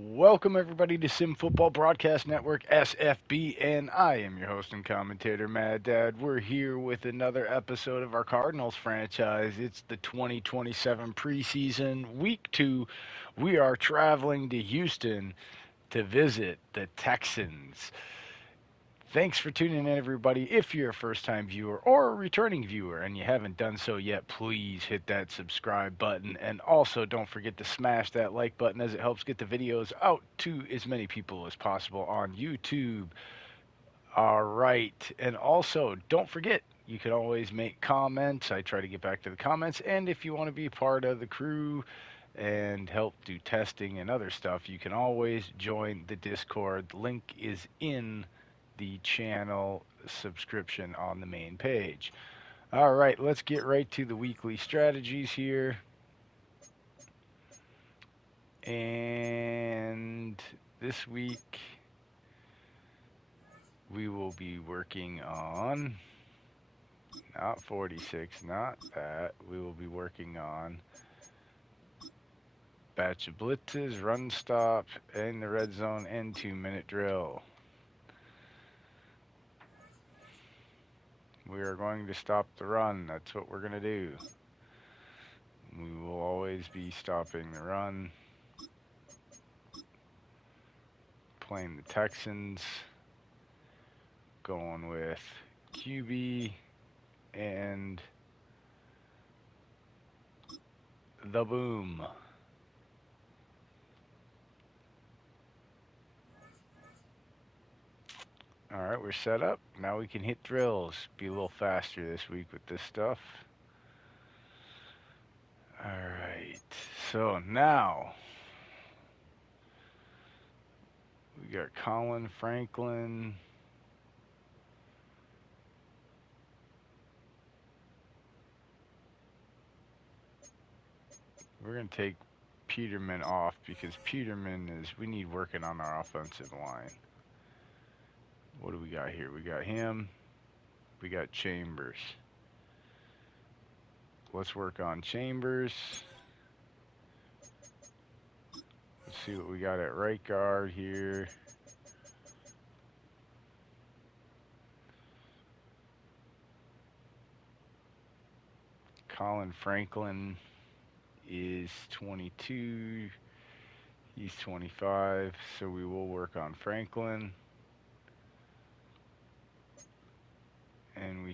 Welcome everybody to Sim Football Broadcast Network SFB, and I am your host and commentator, Mad Dad. We're here with another episode of our Cardinals franchise. It's the 2027 preseason, week 2. We are traveling to Houston to visit the Texans. Thanks for tuning in, everybody. If you're a first time viewer or a returning viewer and you haven't done so yet, please hit that subscribe button. And also, don't forget to smash that like button as it helps get the videos out to as many people as possible on YouTube. All right. And also, don't forget, you can always make comments. I try to get back to the comments. And if you want to be part of the crew and help do testing and other stuff, you can always join the Discord. The link is in the channel subscription on the main page. All right, let's get right to the weekly strategies here. And this week we will be working on not 46, not that. We will be working on batch of blitzes, run stop, and the red zone and 2-minute drill. We are going to stop the run. That's what we're going to do. We will always be stopping the run. Playing the Texans. Going with QB and the boom. Alright, we're set up. Now we can hit drills. Be a little faster this week with this stuff. Alright, so now we got Colin Franklin. We're going to take Peterman off because Peterman is, we need working on our offensive line. What do we got here? We got him. We got Chambers. Let's work on Chambers. Let's see what we got at right guard here. Colin Franklin is 22. He's 25, so we will work on Franklin. And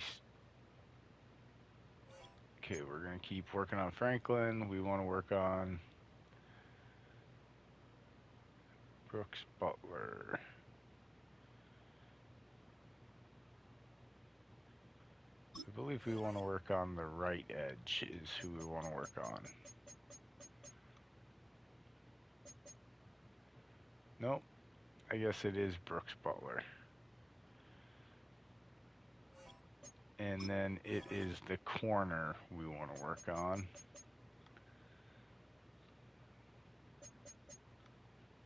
okay, we're going to keep working on Franklin. We want to work on Brooks Butler. I believe we want to work on the right edge is who we want to work on. Nope. I guess it is Brooks Butler. And then it is the corner we want to work on.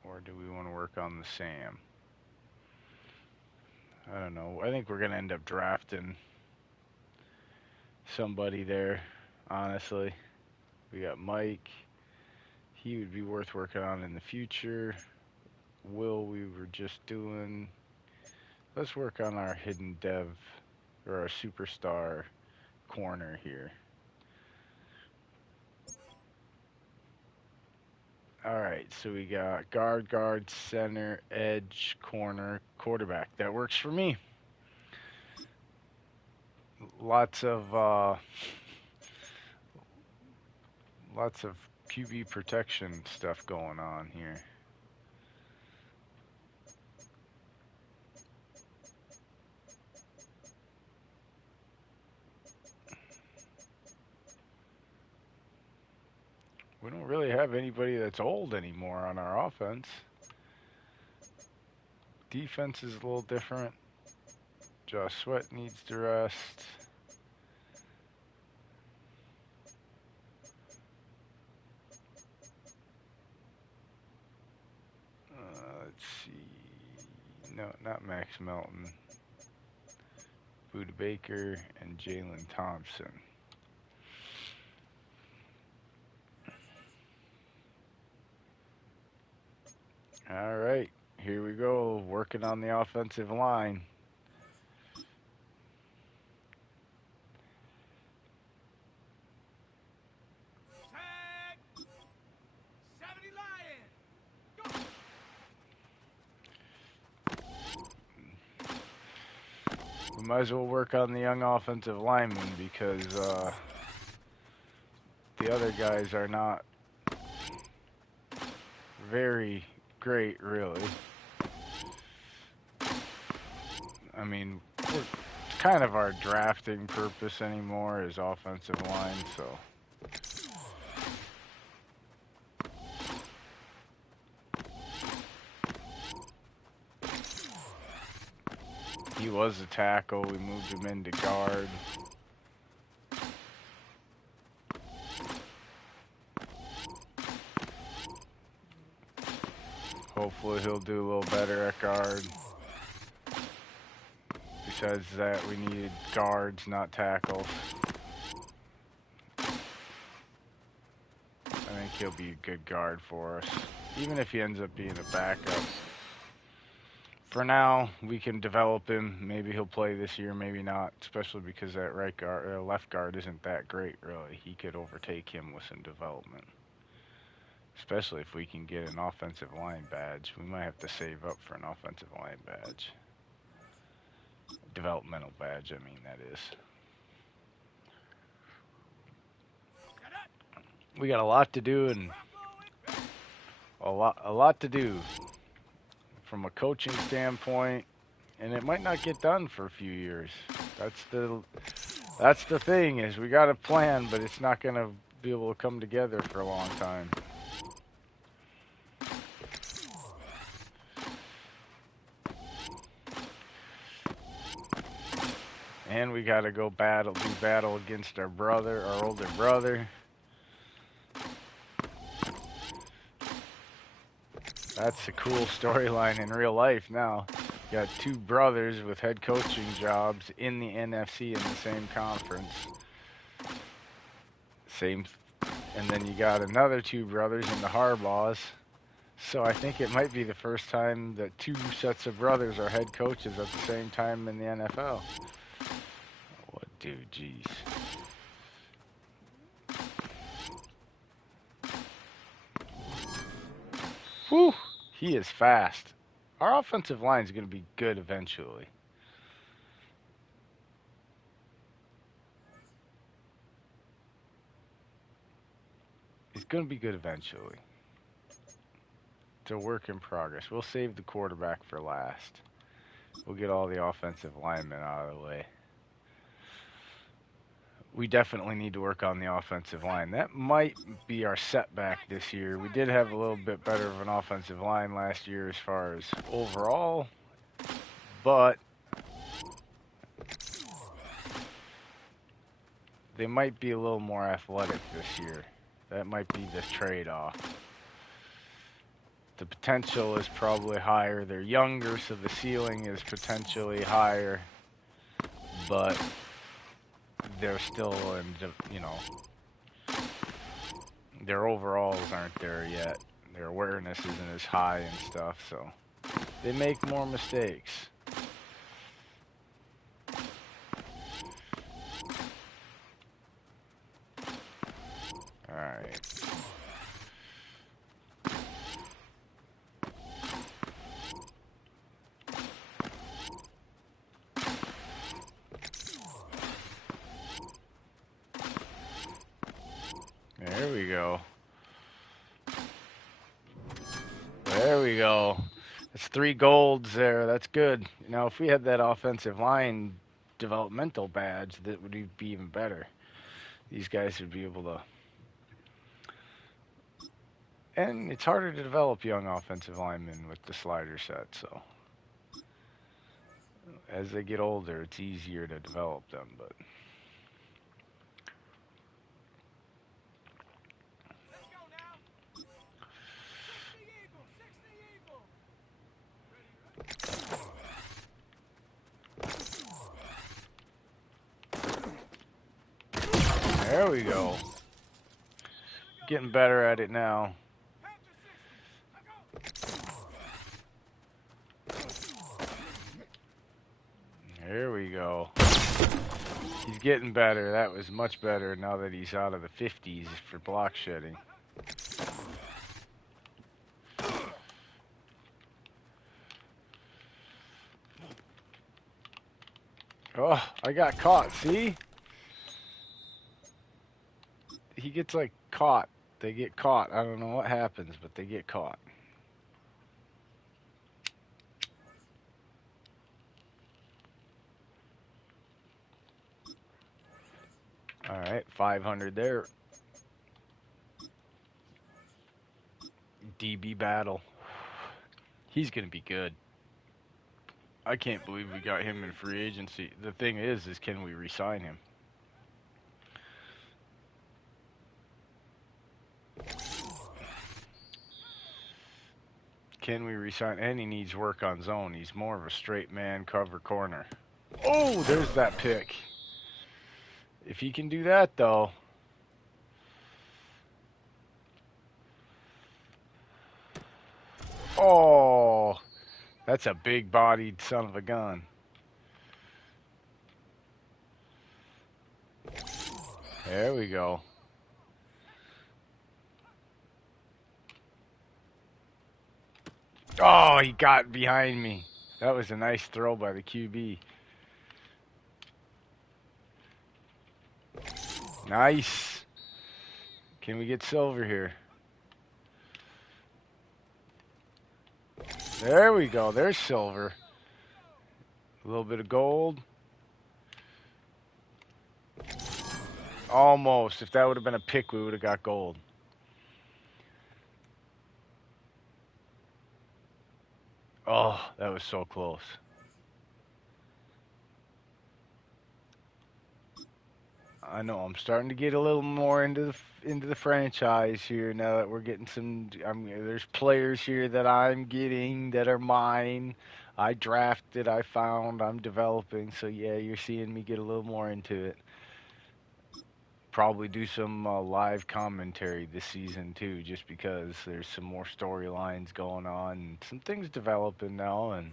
Or do we want to work on the Sam? I don't know. I think we're going to end up drafting somebody there, honestly. We got Mike. He would be worth working on in the future. Will, we were just doing. Let's work on our hidden dev or our superstar corner here. All right, so we got guard, center, edge, corner, quarterback. That works for me. Lots of QB protection stuff going on here. We don't really have anybody that's old anymore on our offense. Defense is a little different. Josh Sweat needs to rest. Let's see. No, not Max Melton. Buda Baker and Jalen Thompson. All right, here we go, working on the offensive line. We might as well work on the young offensive linemen because the other guys are not very great, really. I mean, it's kind of our drafting purpose anymore is offensive line, so. He was a tackle. We moved him into guard. Hopefully he'll do a little better at guard. Besides that, we needed guards, not tackles. I think he'll be a good guard for us, even if he ends up being a backup. For now, we can develop him. Maybe he'll play this year, maybe not, especially because that right guard, left guard isn't that great, really. He could overtake him with some development. Especially if we can get an offensive line badge. We might have to save up for an offensive line badge. Developmental badge, I mean, that is. We got a lot to do, and a lot to do from a coaching standpoint, and it might not get done for a few years. That's the thing, is we got a plan, but it's not going to be able to come together for a long time. And we got to do battle against our older brother. That's a cool storyline in real life now. You got two brothers with head coaching jobs in the NFC in the same conference. And then you got another two brothers in the Harbaughs. So I think it might be the first time that two sets of brothers are head coaches at the same time in the NFL. What, dude, jeez. Whew, he is fast. Our offensive line is going to be good eventually. It's going to be good eventually. It's a work in progress. We'll save the quarterback for last. We'll get all the offensive linemen out of the way. We definitely need to work on the offensive line. That might be our setback this year. We did have a little bit better of an offensive line last year as far as overall, but they might be a little more athletic this year. That might be the trade-off. The potential is probably higher. They're younger, so the ceiling is potentially higher, but they're still their overalls aren't there yet. Their awareness isn't as high and stuff, so they make more mistakes. All right. There we go. There we go. That's 3 golds there. That's good. Now, if we had that offensive line developmental badge, that would be even better. These guys would be able to. And it's harder to develop young offensive linemen with the slider set, so. As they get older, it's easier to develop them, but. There we go. Getting better at it now. There we go. He's getting better. That was much better now that he's out of the 50s for block shedding. Oh, I got caught. See? He gets like caught. They get caught. I don't know what happens, but they get caught. All right, 500 there. DB battle. He's going to be good. I can't believe we got him in free agency. The thing is can we re-sign him? Can we re-sign? And he needs work on zone. He's more of a straight man cover corner. Oh, there's that pick. If he can do that, though. Oh, that's a big-bodied son of a gun. There we go. Oh, he got behind me. That was a nice throw by the QB. Nice. Can we get silver here? There we go. There's silver. A little bit of gold. Almost. If that would have been a pick, we would have got gold. Oh, that was so close. I know. I'm starting to get a little more into the franchise here now that we're getting some. There's players here that I'm getting that are mine. I drafted. I found. I'm developing. So yeah, you're seeing me get a little more into it. Probably do some live commentary this season too, just because there's some more storylines going on and some things developing now. And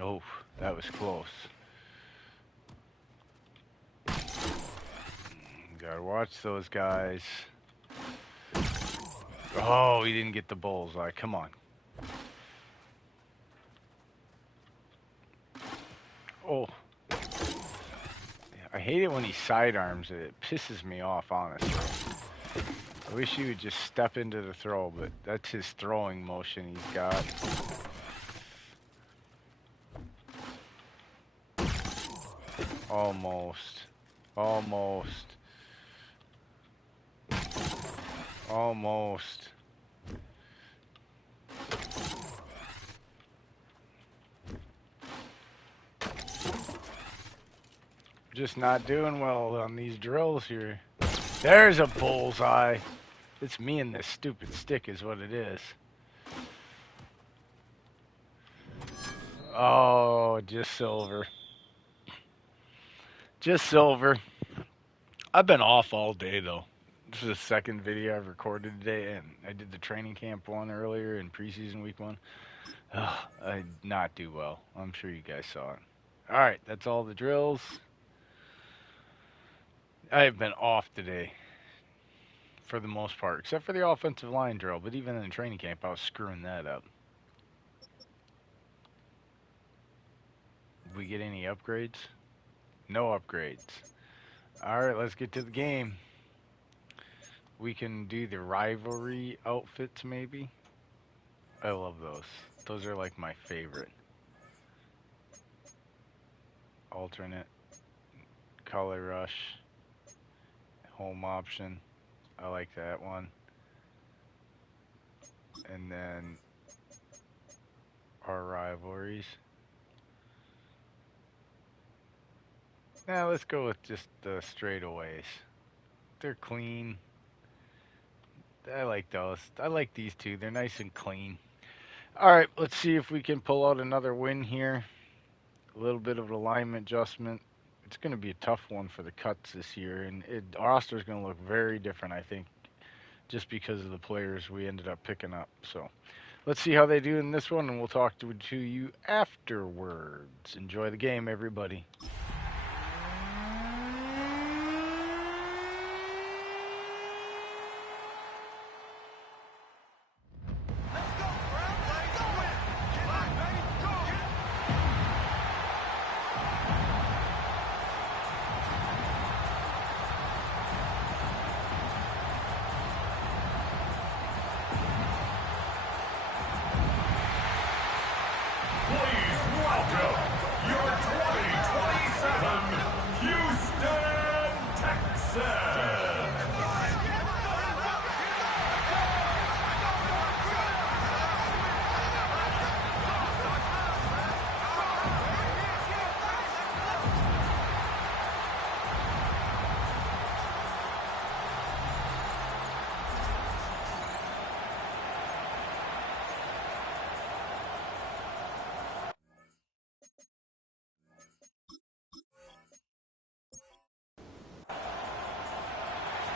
oh, that was close. Gotta watch those guys. Oh, he didn't get the bullseye. Come on. Oh. I hate it when he sidearms it. It pisses me off, honestly. I wish he would just step into the throw, but that's his throwing motion he's got. Almost. Almost. Almost. Just not doing well on these drills here. There's a bullseye. It's me and this stupid stick is what it is. Oh, just silver. Just silver. I've been off all day, though. This is the second video I've recorded today, and I did the training camp one earlier in preseason week 1. I did not do well. I'm sure you guys saw it. All right, that's all the drills. I have been off today for the most part, except for the offensive line drill. But even in the training camp, I was screwing that up. Did we get any upgrades? No upgrades. All right, let's get to the game. We can do the rivalry outfits, maybe. I love those. Those are like my favorite. Alternate. Color rush. Home option. I like that one. And then our rivalries. Now let's go with just the straightaways. They're clean. I like those. I like these two. They're nice and clean. All right, let's see if we can pull out another win here. A little bit of alignment adjustment. It's going to be a tough one for the cuts this year, and our roster is going to look very different, I think, just because of the players we ended up picking up. So Let's see how they do in this one, and we'll talk to you afterwards. Enjoy the game, everybody.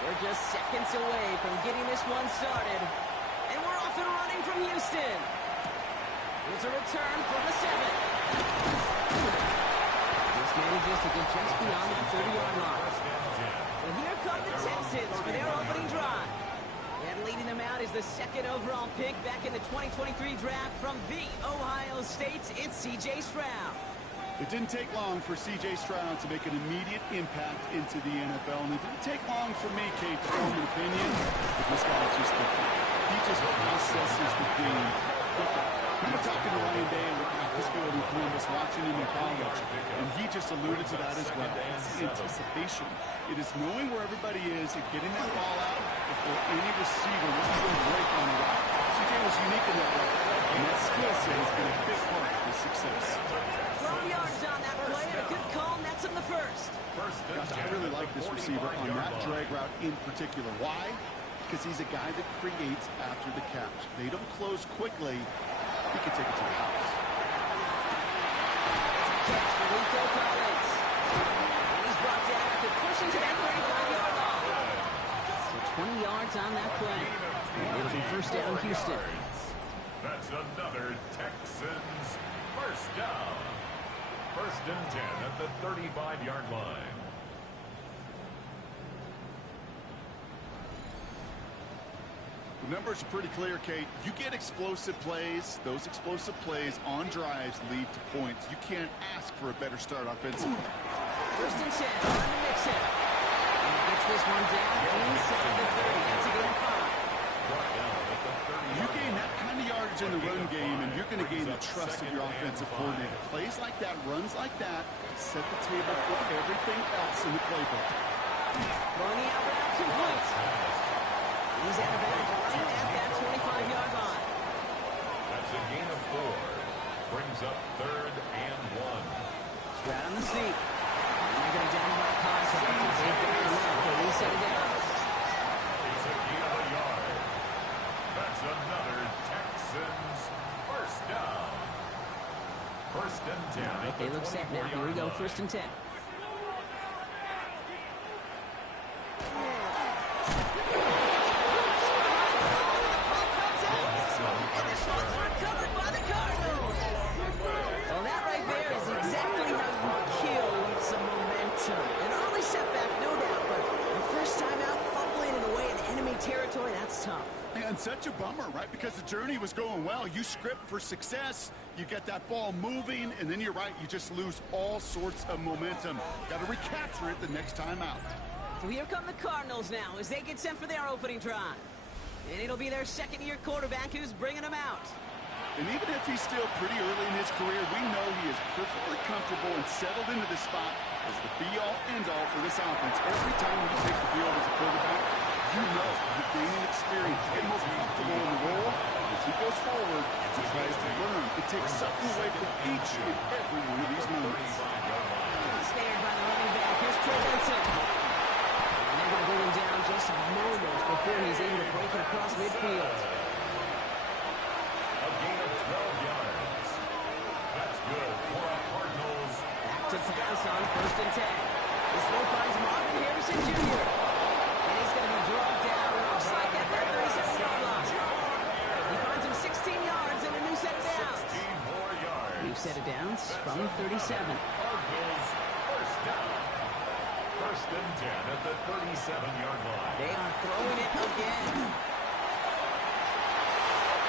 We're just seconds away from getting this one started. And we're off and running from Houston. Here's a return from the 7. This manages to get just beyond that 30-yard line. So here come the Texans for their opening drive. And leading them out is the 2nd overall pick back in the 2023 draft from the Ohio State. It's C.J. Stroud. It didn't take long for C.J. Stroud to make an immediate impact into the NFL, and it didn't take long for me, Kate, to form an opinion that this guy is just different. He just processes the game quicker. I remember talking to Ryan Day at the practice field in Columbus, watching him in college, and he just alluded to that as well. It's the anticipation. It is knowing where everybody is and getting that ball out before any receiver was going to break on the route. C.J. was unique in that way, and that skill set has been a big part of his success. 12 yards on that play, and a good call nets him the first. Gosh, I really like this receiver on that drag route in particular. Why? Because he's a guy that creates after the catch. They don't close quickly. He can take it to the house. Catch for Rico Collins. And he's brought down after pushing to that 35-yard line. So 20 yards on that play. And it'll be first down, Houston. That's another Texans first down. First and 10 at the 35-yard line. The numbers are pretty clear, Kate. You get explosive plays. Those explosive plays on drives lead to points. You can't ask for a better start offensively. First and 10, on to Mixon. And he gets this one down inside the 30. That's a gain of 5. You gain that kind of yardage in the run game, and you're going to gain the trust of your offensive coordinator. Plays like that, runs like that, set the table for everything else in the playbook. Throwing the out route complete. He's out of bounds right at that 25-yard line. That's a gain of 4. Brings up 3rd and 1. Stroud on the seat. And they're going to down by contact. They've got enough to reset it down. It's a gain of a yard. That's another Texans first down. First and 10. All right, they look set now. Here we go, first and 10. Well, that right there is exactly how you kill some momentum. An early setback, no doubt, but the first time out, fumbling in the way of enemy territory, that's tough. And such a bummer, right? Because the journey was going well. You script for success, you get that ball moving, and then you're right, you just lose all sorts of momentum. Got to recapture it the next time out. So here come the Cardinals now as they get set for their opening drive. And it'll be their second-year quarterback who's bringing them out. And even if he's still pretty early in his career, we know he is perfectly comfortable and settled into this spot as the be-all, end-all for this offense. Every time you take the field as a quarterback, you know you're gaining experience, getting more comfortable in the role. As he goes forward, he tries to learn. It takes something away from each and every one of these moments. Snared by the running back. Here's Trey Benson. And they're going to bring him down just moments before he's able to break it across midfield. A gain of 12 yards. That's good for the Cardinals. Back to pass on first and 10. This throw finds Marvin Harrison Jr. And he's going to be dragged down, looks like at that 37-yard line. He finds him 16 yards offense from the 37. Cardinals, first down. First and 10 at the 37-yard line. They are throwing it again.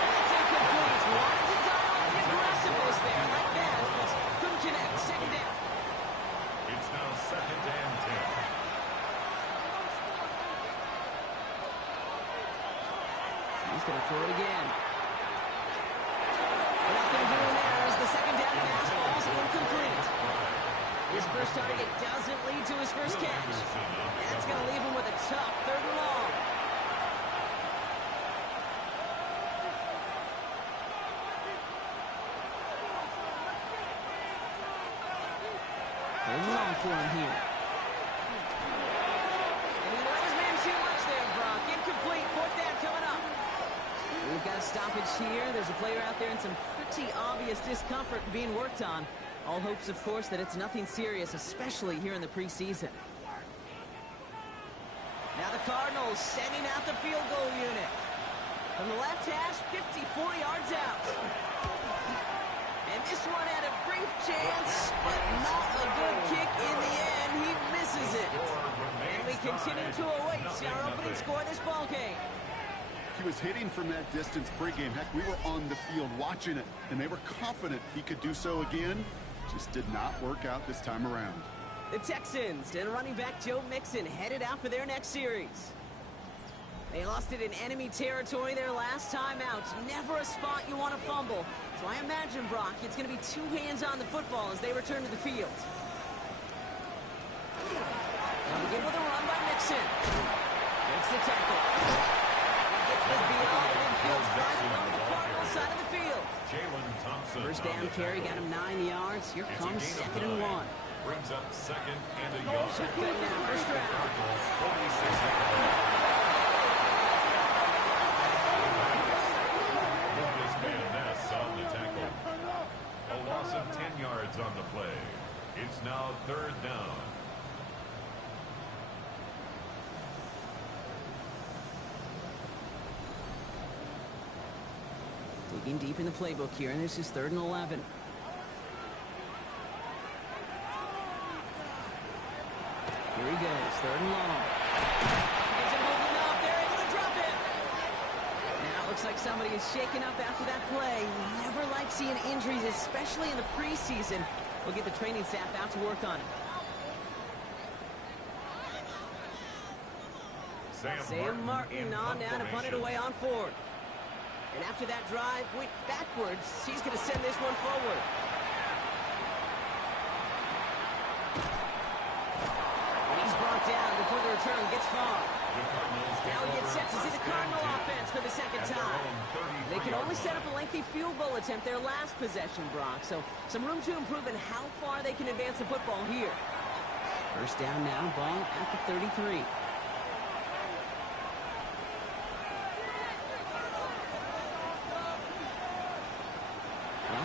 That's incomplete. Wanted to dial up the aggressiveness there like that, but couldn't connect. Second down. It's now second and 10. He's going to throw it again. Nothing doing there as the second down pass falls incomplete. His first target doesn't lead to his first catch. That's going to leave him with a tough third and long. Third and long for him here. And he let his man too much there, Brock. Incomplete. Fourth down coming up. We've got a stoppage here. There's a player out there in some pretty obvious discomfort being worked on. All hopes, of course, that it's nothing serious, especially here in the preseason. Now the Cardinals sending out the field goal unit. From the left hash, 54 yards out. And this one had a brief chance, but not a good kick in the end. He misses it. And we continue to await our opening score of this ballgame. He was hitting from that distance pregame. Heck, we were on the field watching it, and they were confident he could do so again. Just did not work out this time around. The Texans and running back Joe Mixon headed out for their next series. They lost it in enemy territory their last time out. Never a spot you want to fumble. So I imagine, Brock, it's going to be two hands on the football as they return to the field. They'll begin with a run by Mixon. Makes the tackle. This beyond midfield strike from the Cardinals side of the field. First down carry got him 9 yards. Here comes second and 1. Brings up second and a yard. Shotgun now for Stroud. Lucas Van Ness on the tackle. A loss of 10 yards on the play. It's now third down. Digging deep in the playbook here, and this is 3rd and 11. Here he goes, 3rd and long. He's holding up, they're able to drop it. Now it looks like somebody is shaken up after that play. We never like seeing injuries, especially in the preseason. We'll get the training staff out to work on it. Sam Martin on now to punt it away on 4th. And after that drive went backwards, he's going to send this one forward. And he's brought down before the return gets far. Now he gets set to see the Cardinal offense for the second time. They can only set up a lengthy field goal attempt their last possession, Brock. So some room to improve in how far they can advance the football here. First down now, ball at the 33.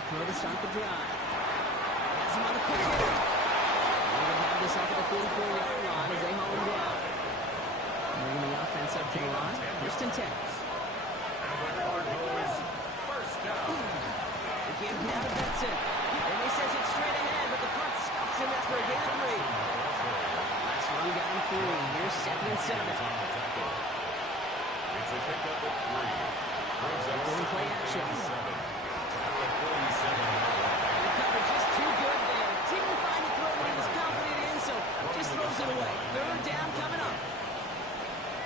Throw to start the drive. Has him on the corner. They will have this up at the 44-yard line as they haul him down. Bringing the offense up to the line. First and 10. First down. The give now to Benson. And he sends it straight ahead, but the front stops him after a gain of 3. Last run got him 3. Here's 2nd and 7. It's a pickup of 3. Brings up Going play action. 7. The cover just too good there. Didn't find a throw that he was confident in, so just throws it away. 3rd down coming up.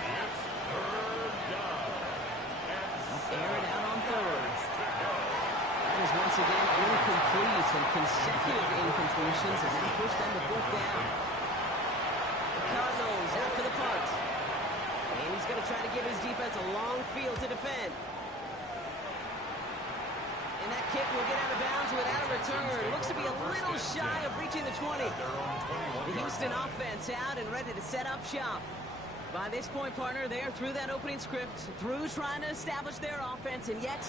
It's 3rd down. Air it out on 3rd. That is once again incomplete, and consecutive incompletions as they push them to 4th down. The Cardinals after the punt. And he's going to try to give his defense a long field to defend. And that kick will get out of bounds without a return. Looks to be a little shy of reaching the 20. The Houston offense out and ready to set up shop. By this point, partner, they are through that opening script, through trying to establish their offense, and yet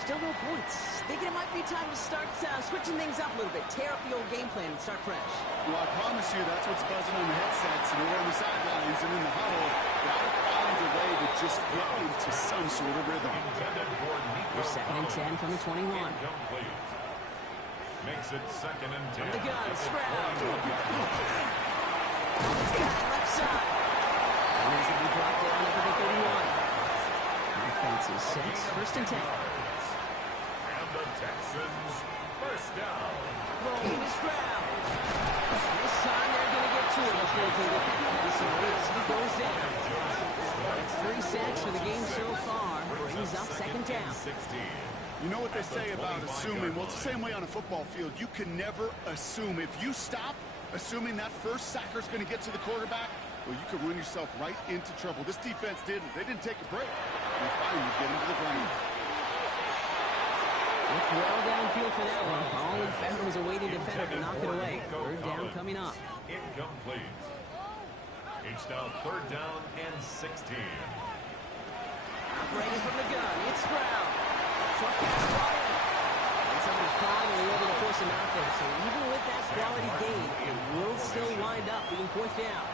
still no points. Thinking it might be time to start switching things up a little bit, tear up the old game plan and start fresh. Well, I promise you that's what's buzzing on the headsets and we're on the sidelines and in the huddle. Gotta find a way to just get into some sort of rhythm. Here's 2nd and 10 from the 21. Makes it 2nd and 10. The gun, Stroud. It's got it left side. And he's going to be brought down up at the 31. Offense is 6, 1st and 10. And the Texans, 1st down. Throwing to Stroud. This time they're going to get to it before they get that pass away as he goes down. It's 3 sacks for the game so far. Brings up 2nd down. 16. You know what they say about assuming? Well, it's the same way on a football field. You can never assume. If you stop assuming that first sacker's going to get to the quarterback, well, you could run yourself right into trouble. This defense didn't. They didn't take a break. They finally get into the ground. Looked well downfield for that one. All he found was a waiting defender to knock it away. 3rd down coming up. Incomplete. It's now 3rd down and 16. Operating from the gun, it's Stroud. Short pass brought in. And somebody finally able to force him out there. So even with that quality gain, it will still wind up being 4th down.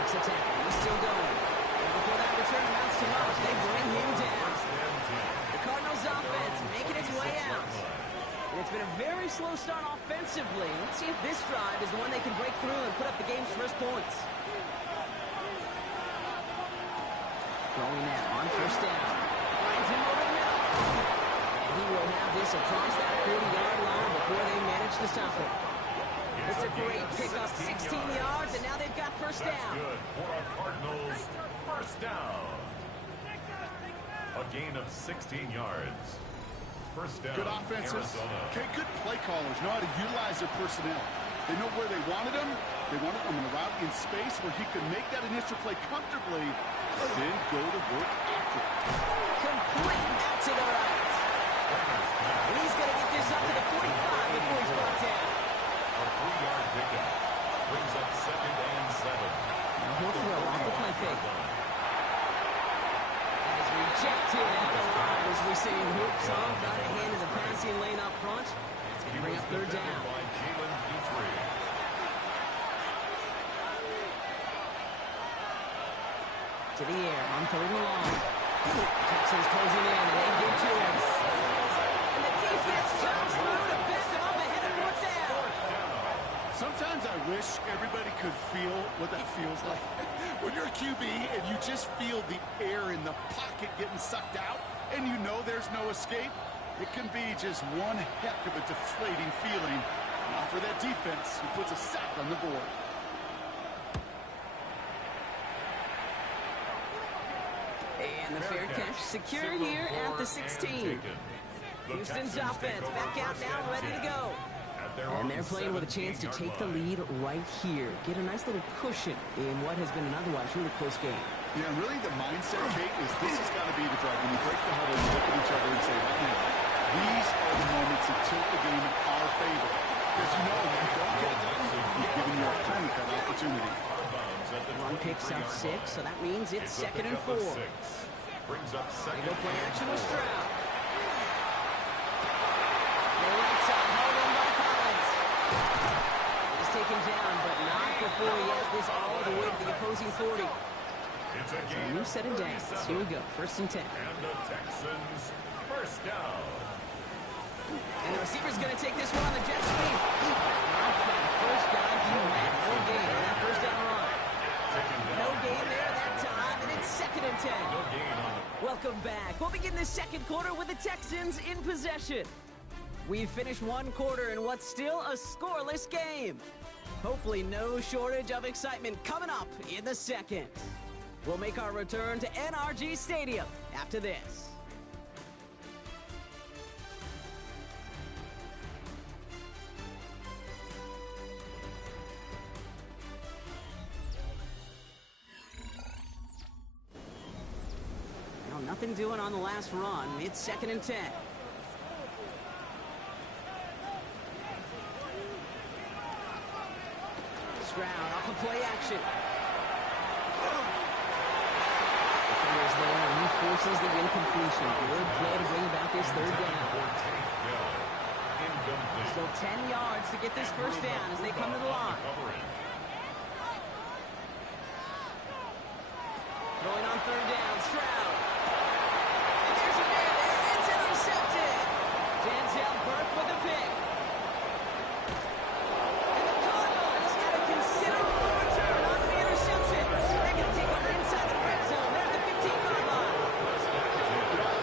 Makes a tackle. He's still going. And before that return amounts to much, they bring him down. The Cardinals offense making its way out. And it's been a very slow start offensively. Let's see if this drive is the one they can break through and put up the game's first points. Going now on 1st down. Finds him over the middle. And he will have this across that 40-yard line before they manage to stop it. It's a great pickup, 16 yards, and now they've got 1st down. Good for our Cardinals. 1st down. A gain of 16 yards. 1st down. Good offenses. Arizona. Okay, good play callers know how to utilize their personnel. They know where they wanted him. They wanted him in a route in space where he could make that initial play comfortably, then go to work after. Complete out to the right. And he's going to get this up to the 45 before he's brought down. A 3-yard pickup. Brings up 2nd and 7. Now he'll throw off the play fake. That is rejected at the line as we see hoops on. Got a hand in the passing lane up front. That's going to bring up 3rd down. To the air on 3rd and long. Texans closing in and they get to him. And the defense comes through to back them up ahead of 4th down. Sometimes I wish everybody could feel what that feels like. When you're a QB and you just feel the air in the pocket getting sucked out and you know there's no escape, it can be just one heck of a deflating feeling. Not for that defense who puts a sack on the board. And the fair catch secured here at the 16. Houston's offense back out now, ready to go. And they're playing with a chance to take the lead right here. Get a nice little cushion in what has been an otherwise really close game. Yeah, really the mindset, Kate, is this has got to be the drive. When you break the huddle, you look at each other and say, right now, these are the moments that tilt the game in our favor. Because you know, if you don't get it done, you've given your opponent that opportunity. One picks up 6, so that means it's 2nd and 4. Brings up 2nd. They go play action with Stroud. The right side held in by Collins. He's taken down, but not before he has this all the way to the opposing 40. It's a So new set of downs. Here we go, 1st and 10. And the Texans, 1st down. And the receiver's going to take this one on the jet sweep. Not that first down he met. No gain on that 1st down run. No gain there that time, and it's 2nd and 10. No gain on the Welcome back. We'll begin the 2nd quarter with the Texans in possession. We've finished 1 quarter in what's still a scoreless game. Hopefully no shortage of excitement coming up in the 2nd. We'll make our return to NRG Stadium after this. Well, nothing doing on the last run. It's 2nd and 10. Stroud off of play action. Defenders there, and he forces the incompletion. Good play to bring about this 3rd down. Still 10 yards to get this 1st down as they come to the line. Throwing on third down, Stroud. And there's a man there. It's intercepted. Denzel Burke with a pick. And the Cardinals got a considerable return on the interception. They're going to take over inside the red zone. They're at the 15-yard line.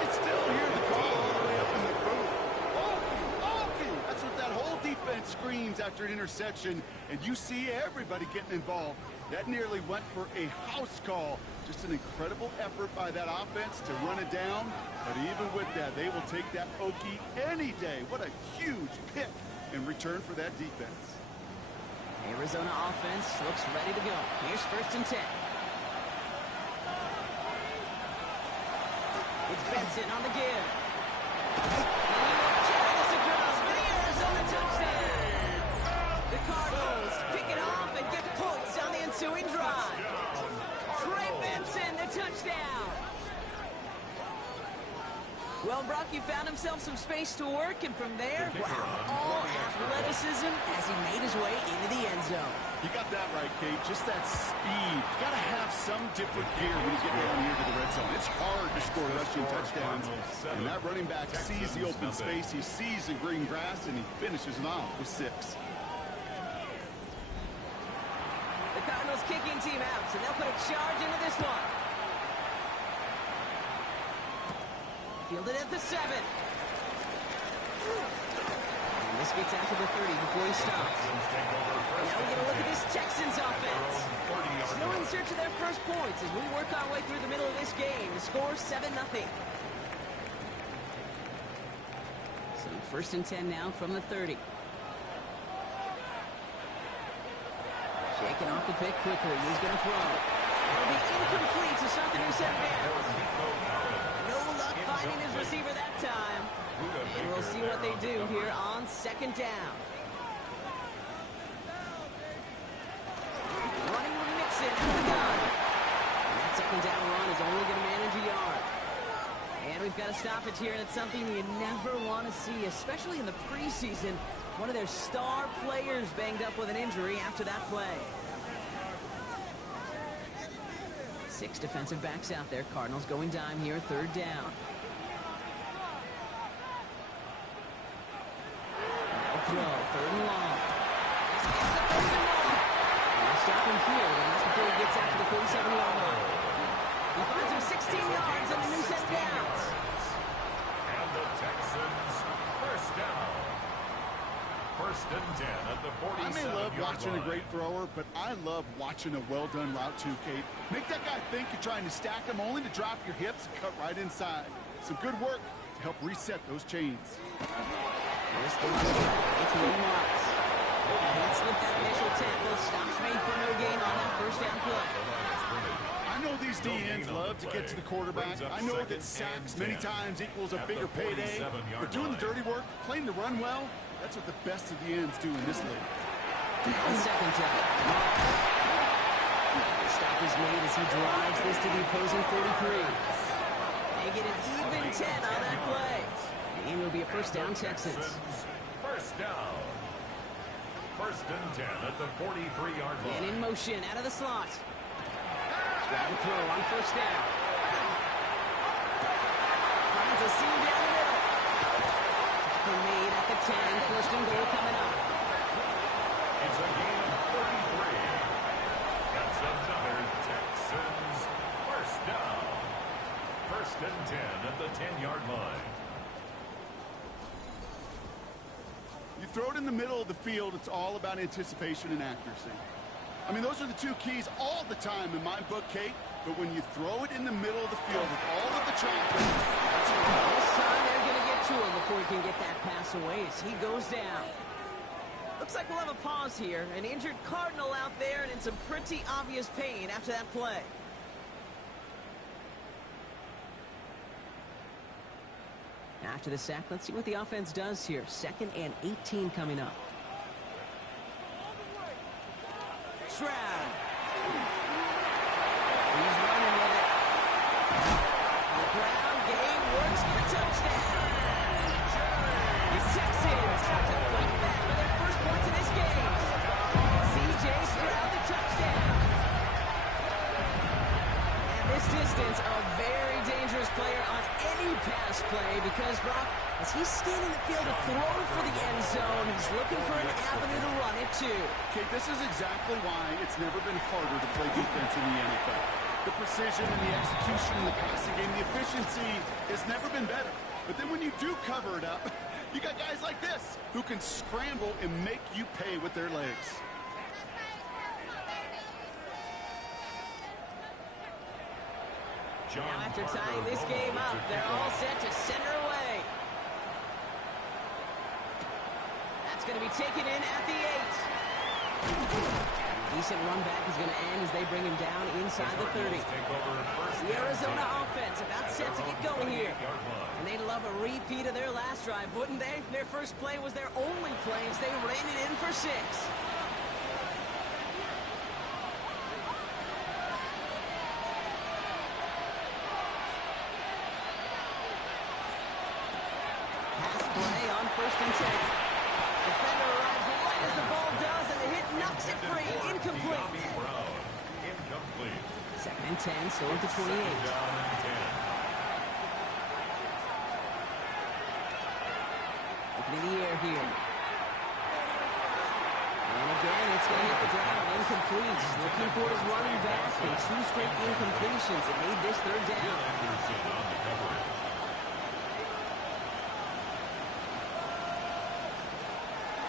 It's still here, the call all the way up in the booth. Okie! That's what that whole defense screams after an interception, and you see everybody getting involved. That nearly went for a house call. Just an incredible effort by that offense to run it down. But even with that, they will take that Okie any day. What a huge pick in return for that defense. Arizona offense looks ready to go. Here's 1st and 10. It's Benson on the give. And he will carry this across for the Arizona touchdown. The Cardinals pick it off and get points on the ensuing drive. Trey Benson, the touchdown. Well, Brock, he found himself some space to work, and from there, wow, all athleticism as he made his way into the end zone. You got that right, Kate. Just that speed. You got to have some different gear when you get down here to the red zone. It's hard to score rushing touchdowns. And that running back sees the open space, he sees the green grass, and he finishes it off with 6. The Cardinals kicking team out, and they'll put a charge into this one. Fielded at the 7. And this gets out to the 30 before he stops. Now we get a look at this Texans offense. Still in search of their first points as we work our way through the middle of this game. The score 7-0. So 1st and 10 now from the 30. Shaking off the pick quickly. He's going to throw. It'll be incomplete to something who set it down. No luck finding his receiver that time. And we'll see what they do here on 2nd down. Running with Mixon in the gun. And that 2nd down run is only going to manage a yard. And we've got a stoppage here, and it's something you never want to see, especially in the preseason. One of their star players banged up with an injury after that play. 6 defensive backs out there. Cardinals going dime here, 3rd down. Now throw, 3rd and long. This is the 3rd and long. And they'll stop him here, but not before he gets out to the 47-yard line. He finds him 16 yards on the new set downs. And the Texans, 1st down. 1st and 10 at the 47-yard line. I may love watching a great thrower, but I love watching a well-done route too, Kate. Make that guy think you're trying to stack him only to drop your hips and cut right inside. Some good work to help reset those chains. Here's the it's Lee Marks. Can't slip that initial tackle. Stops made for no gain on that 1st down play. I know these DNs love to get to the quarterback. I know that sacks many times equals a bigger payday. But doing the dirty work, playing to run well, that's what the best of the ends do in this league. On 2nd down. The stop is made as he drives this to the opposing 33. They get an even 10 on that play. And it will be a 1st down, Texans. 1st down. 1st and 10 at the 43-yard line. And in motion out of the slot. Stroud to throw on 1st down. Finds a seam down the middle. Tackle made at the 10. 1st and goal coming up. It's a gain of 33. That's another Texans 1st down. 1st and 10 at the 10-yard line. You throw it in the middle of the field, it's all about anticipation and accuracy. I mean, those are the 2 keys all the time in my book, Kate. But when you throw it in the middle of the field with all of the traffic, This time they're going to get to him before he can get that pass away as he goes down. Looks like we'll have a pause here. An injured Cardinal out there and in some pretty obvious pain after that play. After the sack, let's see what the offense does here. 2nd and 18 coming up. Stroud. He's running with it. The ground game works for the touchdown. The Texans have to fight back for their first points in this game. C.J. Stroud, the touchdown. And this way because, Brock, as he's scanning the field to throw for the end zone, he's looking for an avenue to run it to. Okay, this is exactly why it's never been harder to play defense in the NFL. The precision and the execution in the passing game, the efficiency has never been better. But then when you do cover it up, you got guys like this who can scramble and make you pay with their legs. Now after tying this game up, they're all set to send her away. That's going to be taken in at the 8. Decent run back is going to end as they bring him down inside the 30. The Arizona offense about set to get going here. And they'd love a repeat of their last drive, wouldn't they? Their first play was their only play as they ran it in for 6. First and 10. Defender arrives right as the ball does, and the hit knocks it free. Incomplete. Second and 10, so at the 28. Looking in the air here. And again, it's going to hit the ground. Incomplete. Looking for his running back, and 2 straight incompletions that made this third down.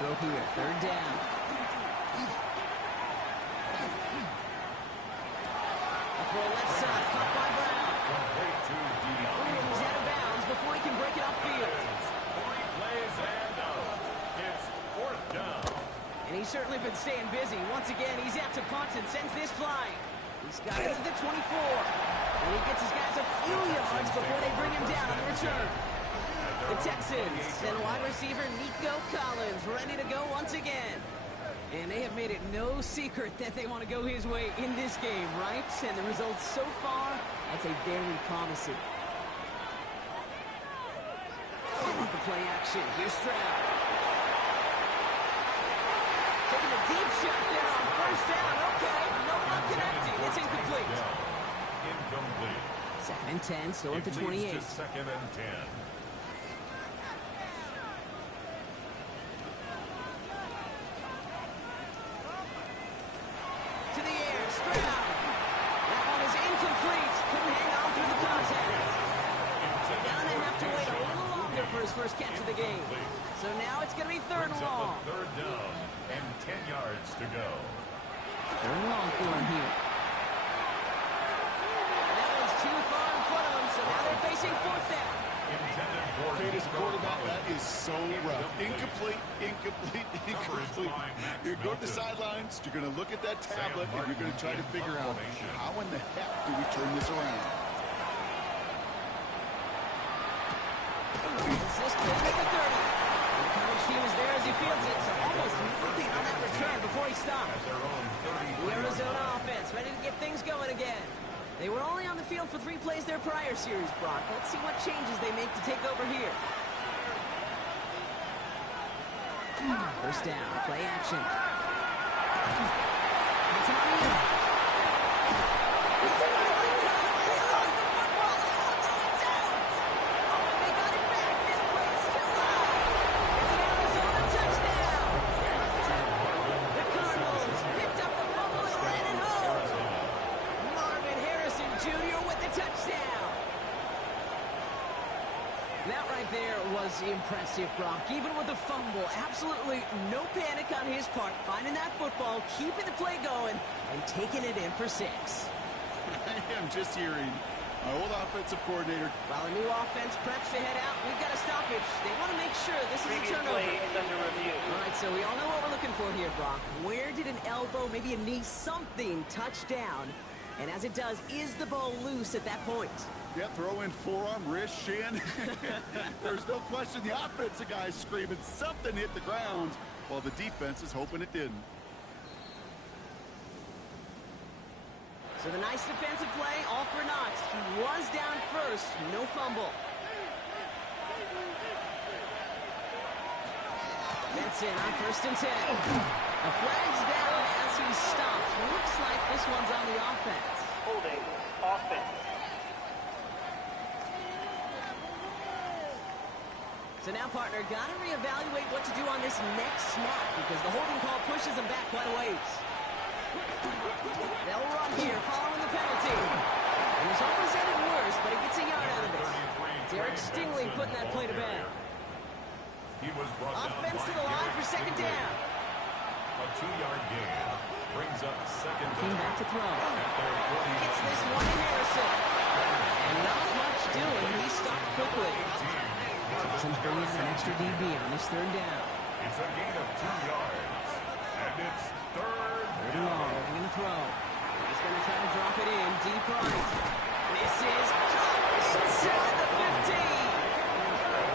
Throw here, third down. A throw left side, caught by Brown. And he's out of bounds before he can break it upfield. 3 plays and out. It's 4th down. And he's certainly been staying busy. Once again, he's out to punt and sends this flying. He's got it to the 24. And he gets his guys a few yards before they bring him down on the return. The Texans and wide receiver Nico Collins ready to go once again. And they have made it no secret that they want to go his way in this game, right? And the results so far, I'd say very promising. The play action. Here's Stroud. Taking a deep shot there on first down. Okay, no one connecting. It's incomplete. Incomplete. Second and 10, so at the 28. Second and 10. To the air, Stroud. That one is incomplete. Couldn't hang on through the contact. Gonna have to wait a little longer for his first catch of the game. So now it's going to be third and long. Third down and 10 yards to go. Third and long for him here. That one's too far in front of him, so now they're facing fourth down. Kate, as a quarterback, that is so rough. Incomplete, incomplete, incomplete. You're going to the sidelines, you're going to look at that tablet, and you're going to try to figure out how in the heck do we turn this around. It's this play at the 30. The coverage team is there as he fields it, so almost nothing on that return before he stops. The Arizona offense ready to get things going again. They were only on the field for 3 plays their prior series, Brock. Let's see what changes they make to take over here. First down, play action. It's an impressive, Brock. Even with the fumble, absolutely no panic on his part. Finding that football, keeping the play going, and taking it in for 6. I am just hearing my old offensive coordinator. While a new offense preps to head out, we've got a stoppage. They want to make sure this is a turnover. Play is under review. All right, so we all know what we're looking for here, Brock. Where did an elbow, maybe a knee, something touch down? And as it does, is the ball loose at that point? Yeah, throw in forearm, wrist, shin. There's no question the offensive guy's screaming something hit the ground while the defense is hoping it didn't. So the nice defensive play, all for naught. He was down first, no fumble. Benson on first and 10. A flag's down as he stops. Looks like this one's on the offense. Holding offense. So now, partner, got to reevaluate what to do on this next snap because the holding call pushes them back quite a ways. They'll run here following the penalty. And it's almost ended worse, but he gets a yard out of this. Derek Stingley putting that play to bed. Offense to the line for second down. A 2-yard gain brings up second down. Came back to throw. Gets this one in Harrison. And not much doing. He stopped quickly. Texans bring in an extra DB on this third down. It's a gain of 2 yards. And it's third and long. They're going to throw. He's going to try to drop it in deep right. This is inside the 15.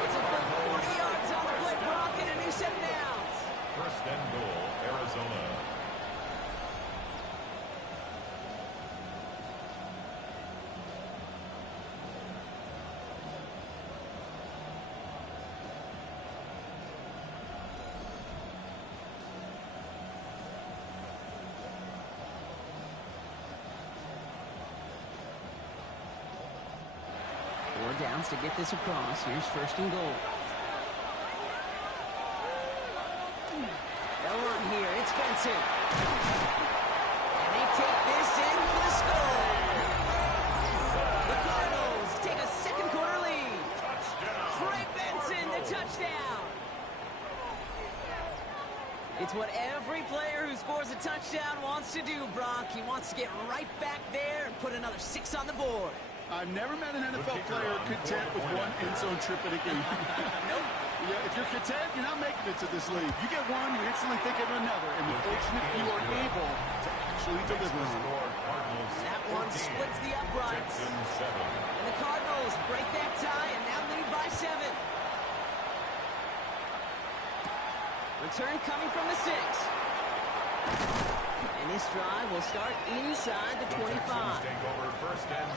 It's a full 40 yards on the play block and a new set of downs. First and goal, Arizona. Downs to get this across. Here's first and goal. They'll run here. It's Benson. And they take this in for the score. The Cardinals take a second quarter lead. Trey Benson, the touchdown. It's what every player who scores a touchdown wants to do, Brock. He wants to get right back there and put another 6 on the board. I've never met an NFL player content with one end zone trip in a game. Nope. Yeah, if you're content, you're not making it to this league. You get one, you instantly think of another, and the fortunate few are able to actually deliver. That one splits the uprights. And the Cardinals break that tie and now lead by 7. Return coming from the 6. And this drive will start inside the 25.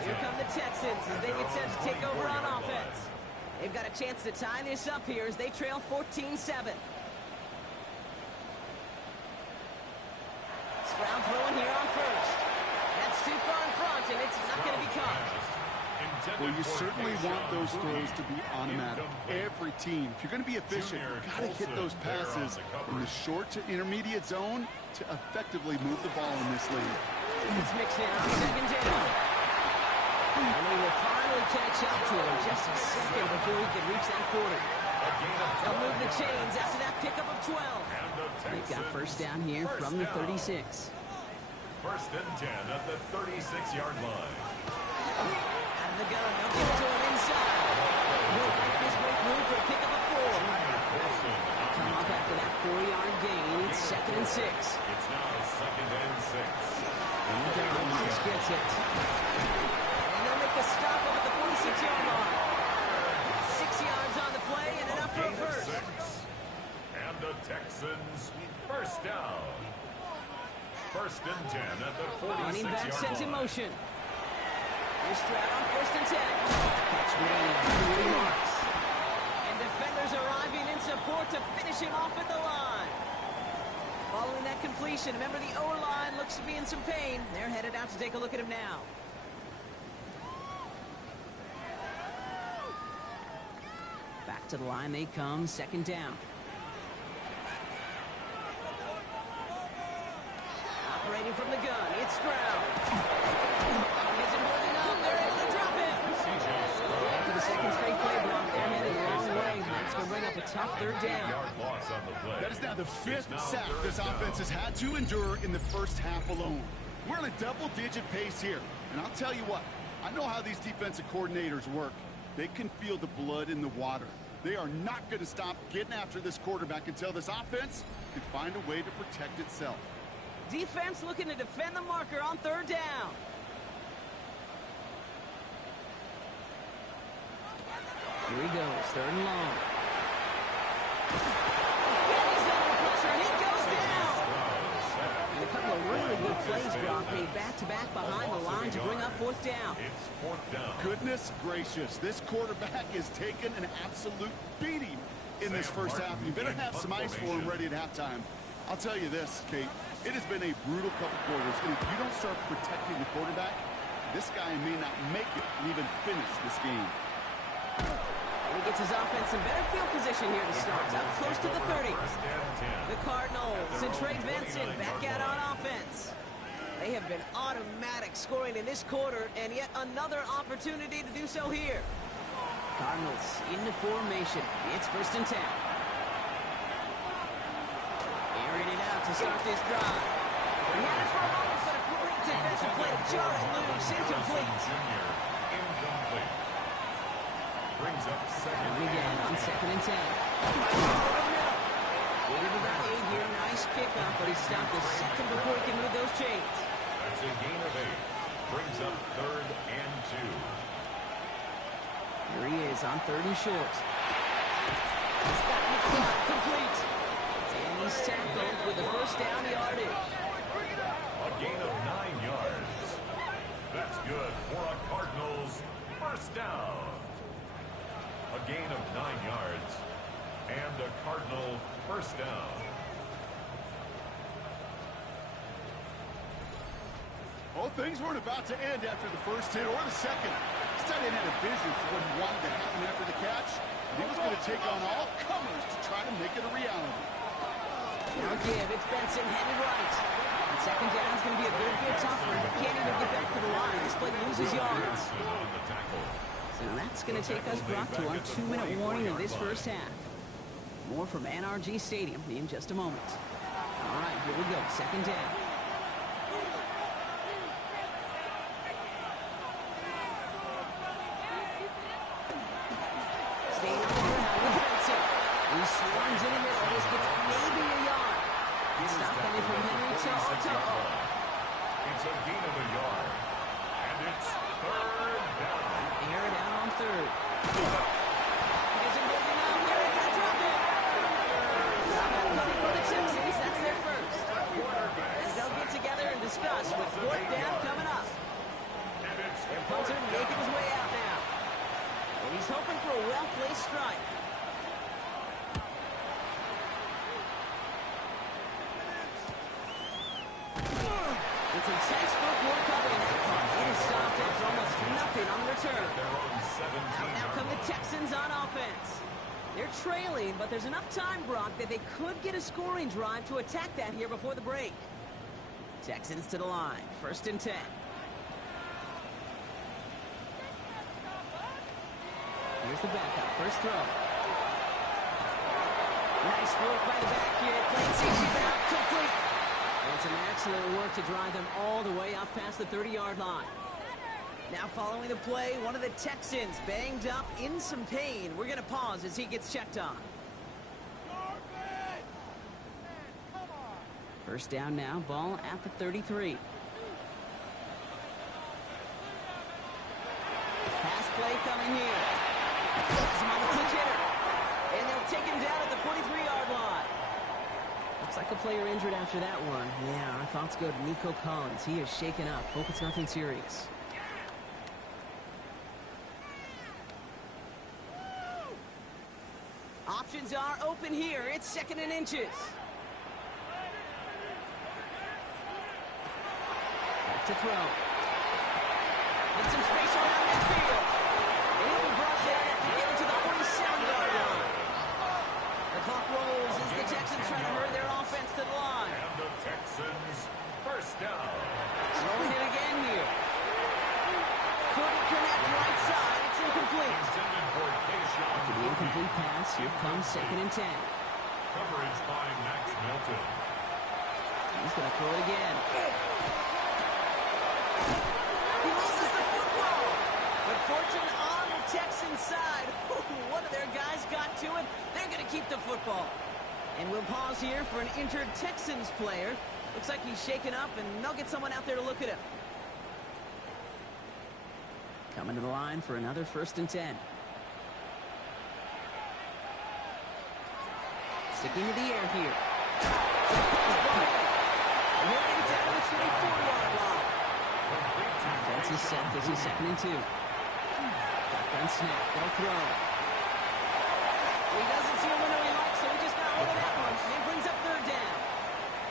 Here come the Texans as they get set to take over on offense. They've got a chance to tie this up here as they trail 14-7. Stroud throwing here on first. That's too far in front, and it's not going to be caught. Well, you certainly want those throws to be automatic. Every team, if you're going to be efficient, you've got to hit those passes in the short to intermediate zone to effectively move the ball in this league. It's mixed in on second down. And they will finally catch up to him just a second before he can reach that 40. They'll move the chains after that pickup of 12. They've got first down here from the 36. First and 10 at the 36-yard line. Out of the gun, they'll give it to him inside. He'll break his way through for a pickup of 4. Come up after that 4-yard gain. It's second and 6. It's now second and 6. And the gun, Marks gets it. And they'll make the stop up at the 46-yard line. 6 yards on the play and enough for a first. And the Texans first down. First and 10 at the 46-yard line. Running back sent in motion. Here's Stroud on first and 10. Catch made by Marks. And defenders arriving in support to finish him off at the line. Following that completion, remember the O-line looks to be in some pain. They're headed out to take a look at him now. Back to the line they come, second down. Operating from the gun, it's Stroud. Gets him holding up, they're able to drop him. After the second straight play block, they're headed the wrong way. That's going to bring up a tough third down. That is now the 5th sack this offense has had to endure in the first half alone. We're on a double-digit pace here. And I'll tell you what, I know how these defensive coordinators work. They can feel the blood in the water. They are not going to stop getting after this quarterback until this offense can find a way to protect itself. Defense looking to defend the marker on third down. Here he goes, third and long. He's under pressure, and he goes down. And a couple of really good plays, Brock, made back-to-back behind the line to bring up fourth down. It's fourth down. Goodness gracious, this quarterback is taking an absolute beating in this first half. You better have some ice for him ready at halftime. I'll tell you this, Kate, it has been a brutal couple quarters, and if you don't start protecting the quarterback, this guy may not make it and even finish this game. And he gets his offense in better field position here to start. Up close to the 30. The Cardinals and Trey Benson back out on offense. They have been automatic scoring in this quarter, and yet another opportunity to do so here. Cardinals into formation. It's 1st and 10. Airing it out to start this drive. He had it for a moment, but a great defensive play to jar it loose. Incomplete. Brings up second. And again on 2nd and 10. Waited about 8 here. Nice pickup, but he stopped a second before he can move those chains. That's a gain of 8. Brings up 3rd and 2. Here he is on 3rd and short. He's got the clock complete. And he's tackled with the 1st down yardage. A gain of 9 yards. That's good for a Cardinals 1st down. A gain of 9 yards and a Cardinal 1st down. Well, things weren't about to end after the first hit or the second. This tight end had a vision for what he wanted to happen after the catch. And he was going to take on all comers to try to make it a reality. Now give, it's Benson headed right. And 2nd down is going to be a bit tougher. He can't even get back to the line. This play loses yards. On the tackle. So that's going to take us back to our 2-minute warning of this first half. More from NRG Stadium in just a moment. All right, here we go. 2nd down. Staying on the ground with Benson. He swarms in the middle. This gets maybe a yard. It's not coming from Henry to Otto. It's a gain of a yard. And it's 3rd down. Air it out on 3rd. He isn't moving out. They're going to drop it. Coming for the Texans. That's their 1st. As they'll get together and discuss with 4th down coming up. Their punter making his way out now. And he's hoping for a well-placed strike. It's a textbook work covering that part. It is stopped after almost nothing on the return. Out now come the Texans on offense. They're trailing, but there's enough time, Brock, that they could get a scoring drive to attack that here before the break. Texans to the line. 1st and 10. Here's the backup. First throw. Nice work by the back here. Playing safety back. Complete. And some excellent work to drive them all the way up past the 30-yard line. Now following the play, one of the Texans banged up in some pain. We're going to pause as he gets checked on. 1st down now, ball at the 33. Pass play coming here. He's on the quick hitter. And they'll take him down at the 43-yard line. Looks like a player injured after that one. Yeah, our thoughts go to Nico Collins. He is shaken up. Hope it's nothing serious. Options are open here. It's 2nd and inches. Back to throw. Get some space around midfield. And he'll be brought down after getting to the 47-yard line. The clock rolls as the Texans try to hurry their offense to the line. And the Texans 1st down. Throwing it again here. Couldn't connect right side. It's incomplete. Intended for Keyshawn. After the incomplete pass, here comes 2nd and 10. Coverage by Max Milton. He's going to throw it again. He loses the football. But fortune on the Texans side. One of their guys got to it. They're going to keep the football. And we'll pause here for an injured Texans player. Looks like he's shaken up, and they'll get someone out there to look at him. Coming to the line for another 1st and 10. Sticking to the air here. And he'll get it down to the 24-yard line. Defense is set. This is 2nd and 2. Shotgun snap. They'll throw. He doesn't see a window he likes, so he just got rid of that one. And brings up 3rd down.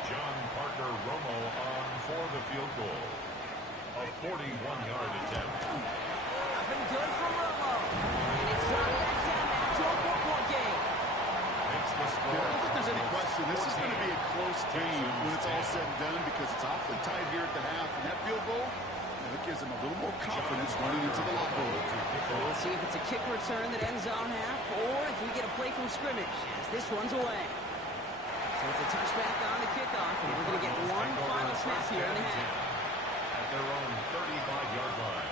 John Parker Romo on for the field goal. A 41-yard attempt. Up and good for Romo. And it's dropped back down said and done because it's awfully tight here at the half. And that field goal, it gives them a little more confidence running into the locker room. So we'll see if it's a kick return that ends our half or if we get a play from scrimmage as this one's away. So it's a touchback on the kickoff, and we're going to get one final snap here in the half. At their own 35-yard line.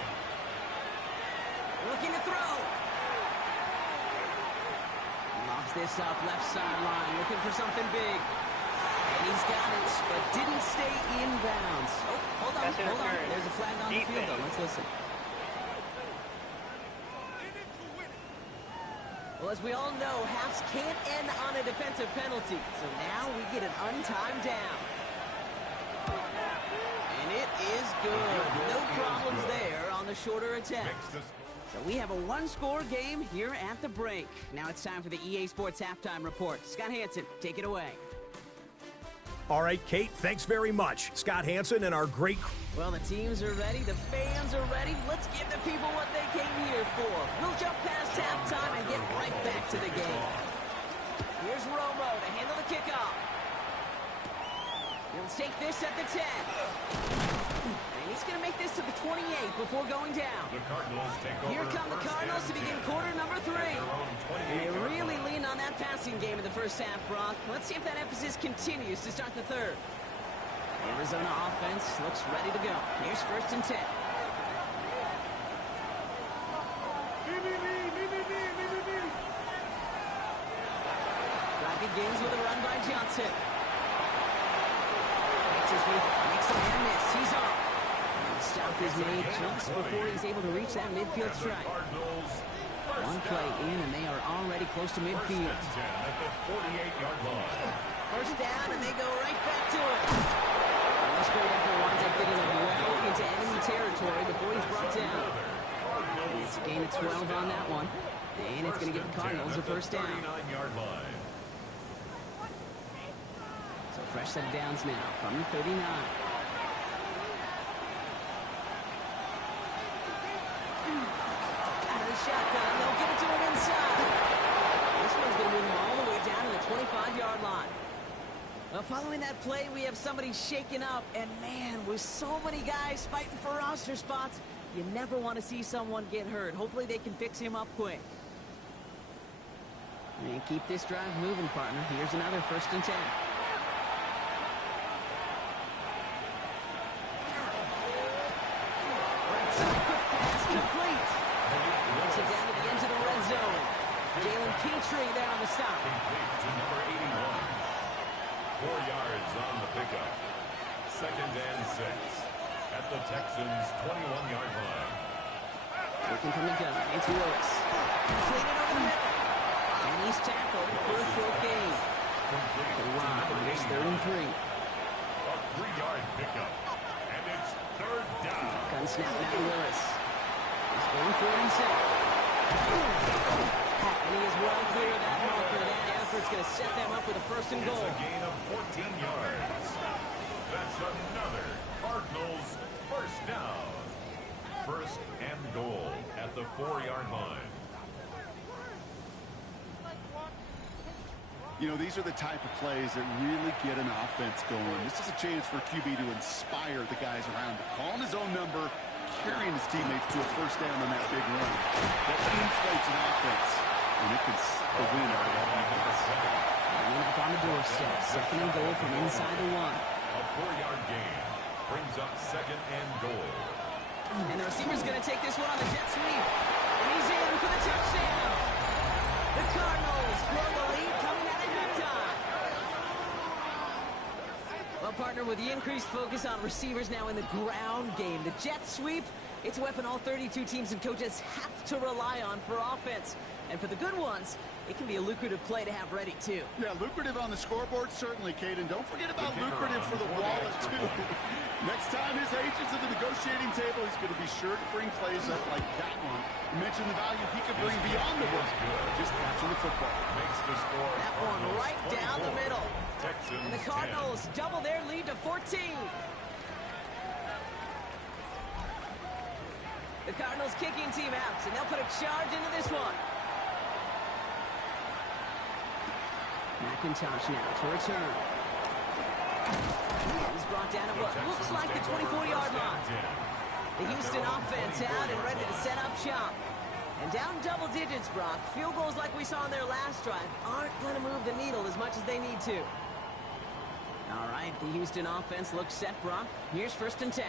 Looking to throw. Lofts this up left sideline, looking for something big. And he's got it, but didn't stay in bounds. Oh, hold on. There's a flag on the field, though. Let's listen. Well, as we all know, halves can't end on a defensive penalty. So now we get an untimed down. And it is good. No problems there on the shorter attempt. So we have a one-score game here at the break. Now it's time for the EA Sports Halftime Report. Scott Hansen, take it away. All right, Kate, thanks very much. Scott Hansen and our great... Well, the teams are ready. The fans are ready. Let's give the people what they came here for. We'll jump past halftime and get right back to the game. Here's Romo to handle the kickoff. He'll take this at the 10. And he's going to make this to the 28 before going down. The Cardinals take over. Here come the Cardinals to begin quarter number 3. And they really lean on that passing game in the first half, Brock. Let's see if that emphasis continues to start the third. Arizona offense looks ready to go. Here's first and 10. Drive begins with a run by Johnson. Makes a man miss. He's off. And the stop is made just before he's able to reach that midfield strike. One play in, and they are already close to midfield. At the 48-yard line. First down, and they go right back to it. And this great effort winds up getting him well into enemy territory before he's brought down. And it's a gain of 12 on that one. And it's going to give the Cardinals a first down. 39-yard line. So fresh set of downs now from the 39. Out of the shotgun, they'll give it to him inside. This one's going to move him all the way down to the 25-yard line. Well, following that play, we have somebody shaken up. And, man, with so many guys fighting for roster spots, you never want to see someone get hurt. Hopefully they can fix him up quick. And keep this drive moving, partner. Here's another first and 10. Right side, quick pass, complete. Takes it down to the edge of the red zone. Jalen Petrie there on the stop. Complete to number 81. 4 yards on the pickup. Second and 6 at the Texans' 21-yard line. Looking from the gun. It's Willis. Completed over the middle. And he's tackled for a short gain. Wow, it's 3rd and 3. A 3-yard pickup. And it's 3rd down. Gun snap now to Willis. He's going for it himself. And he is well clear of that marker. That effort's going to set them up with a first and goal. It's a gain of 14 yards. That's another Cardinals first down. First and goal at the 4-yard line. You know, these are the type of plays that really get an offense going. This is a chance for QB to inspire the guys around him. Calling his own number, carrying his teammates to a first down on that big run. That inflates an offense, and it can suck the wind out of that defense. Lining up on the doorstep. Second and goal from inside the 1. A 4-yard gain brings up second and goal. And the receiver's going to take this one on the jet sweep. And he's in for the touchdown. The Cardinals grow the lead coming out of halftime. Well, partner, with the increased focus on receivers now in the ground game, the jet sweep, it's a weapon all 32 teams and coaches have to rely on for offense. And for the good ones, it can be a lucrative play to have ready, too. Yeah, lucrative on the scoreboard, certainly, Caden. Don't forget about lucrative for the wallet, too. Next time his agent's at the negotiating table, he's going to be sure to bring plays up like that one. You mentioned the value he could bring beyond the work. Just catching the football. Makes the score. That one right down the middle. Texans And the Cardinals 10. double their lead to 14. The Cardinals kicking team out, and they'll put a charge into this one. McIntosh now to return. He's brought down at what looks like the 24-yard line. The Houston offense out and ready to set up shop. And down double digits, Brock. Field goals like we saw in their last drive aren't going to move the needle as much as they need to. All right, the Houston offense looks set, Brock. Here's 1st and 10.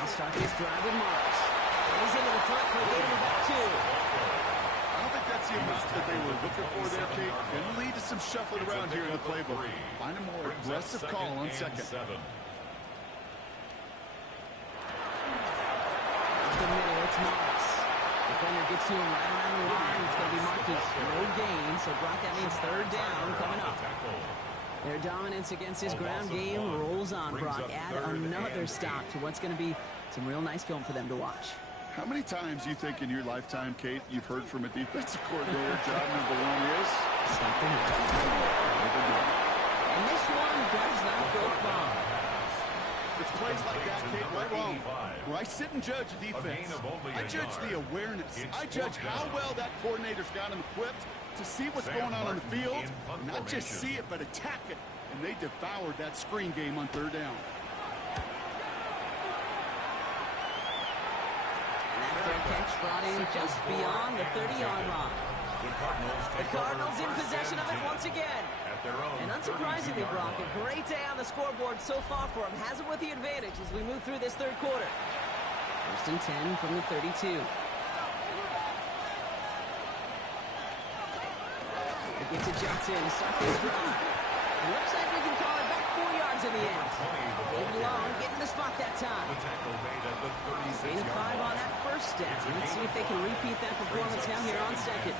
I'll start this drive with Morris. And he's into the front for a gain of about 2. I don't think that's the amount that they were looking for there, Kate. Going to lead to some shuffling around here in the playbook. Find a more aggressive call on 2nd. The middle, it's Morris. Defender gets to him right around the line. It's going to be marked as no gain. So, Brock, that means 3rd down coming up. Their dominance against this ground game rolls on, Brock. Add another stop to what's going to be some real nice film for them to watch. How many times do you think in your lifetime, Kate, you've heard from a defensive coordinator, job number 1 is? Stop the run. And this one does not go far. It's plays like that, Kate, right wrong. Where I sit and judge a defense, I judge the awareness. I judge how well that coordinator's got him equipped to see what's going on the field, not just see it, but attack it. And they devoured that screen game on 3rd down. And that fair catch brought in just beyond the 30-yard line. The Cardinals in possession of it once again. And unsurprisingly, Brock, a great day on the scoreboard so far for him. Has him with the advantage as we move through this 3rd quarter. 1st and 10 from the 32. They get to Johnson to start this drive. It looks like we can call it back 4 yards in the end. David Long getting the spot that time. Gain 5 on that 1st down. Let's see if they can repeat that performance now here on 2nd.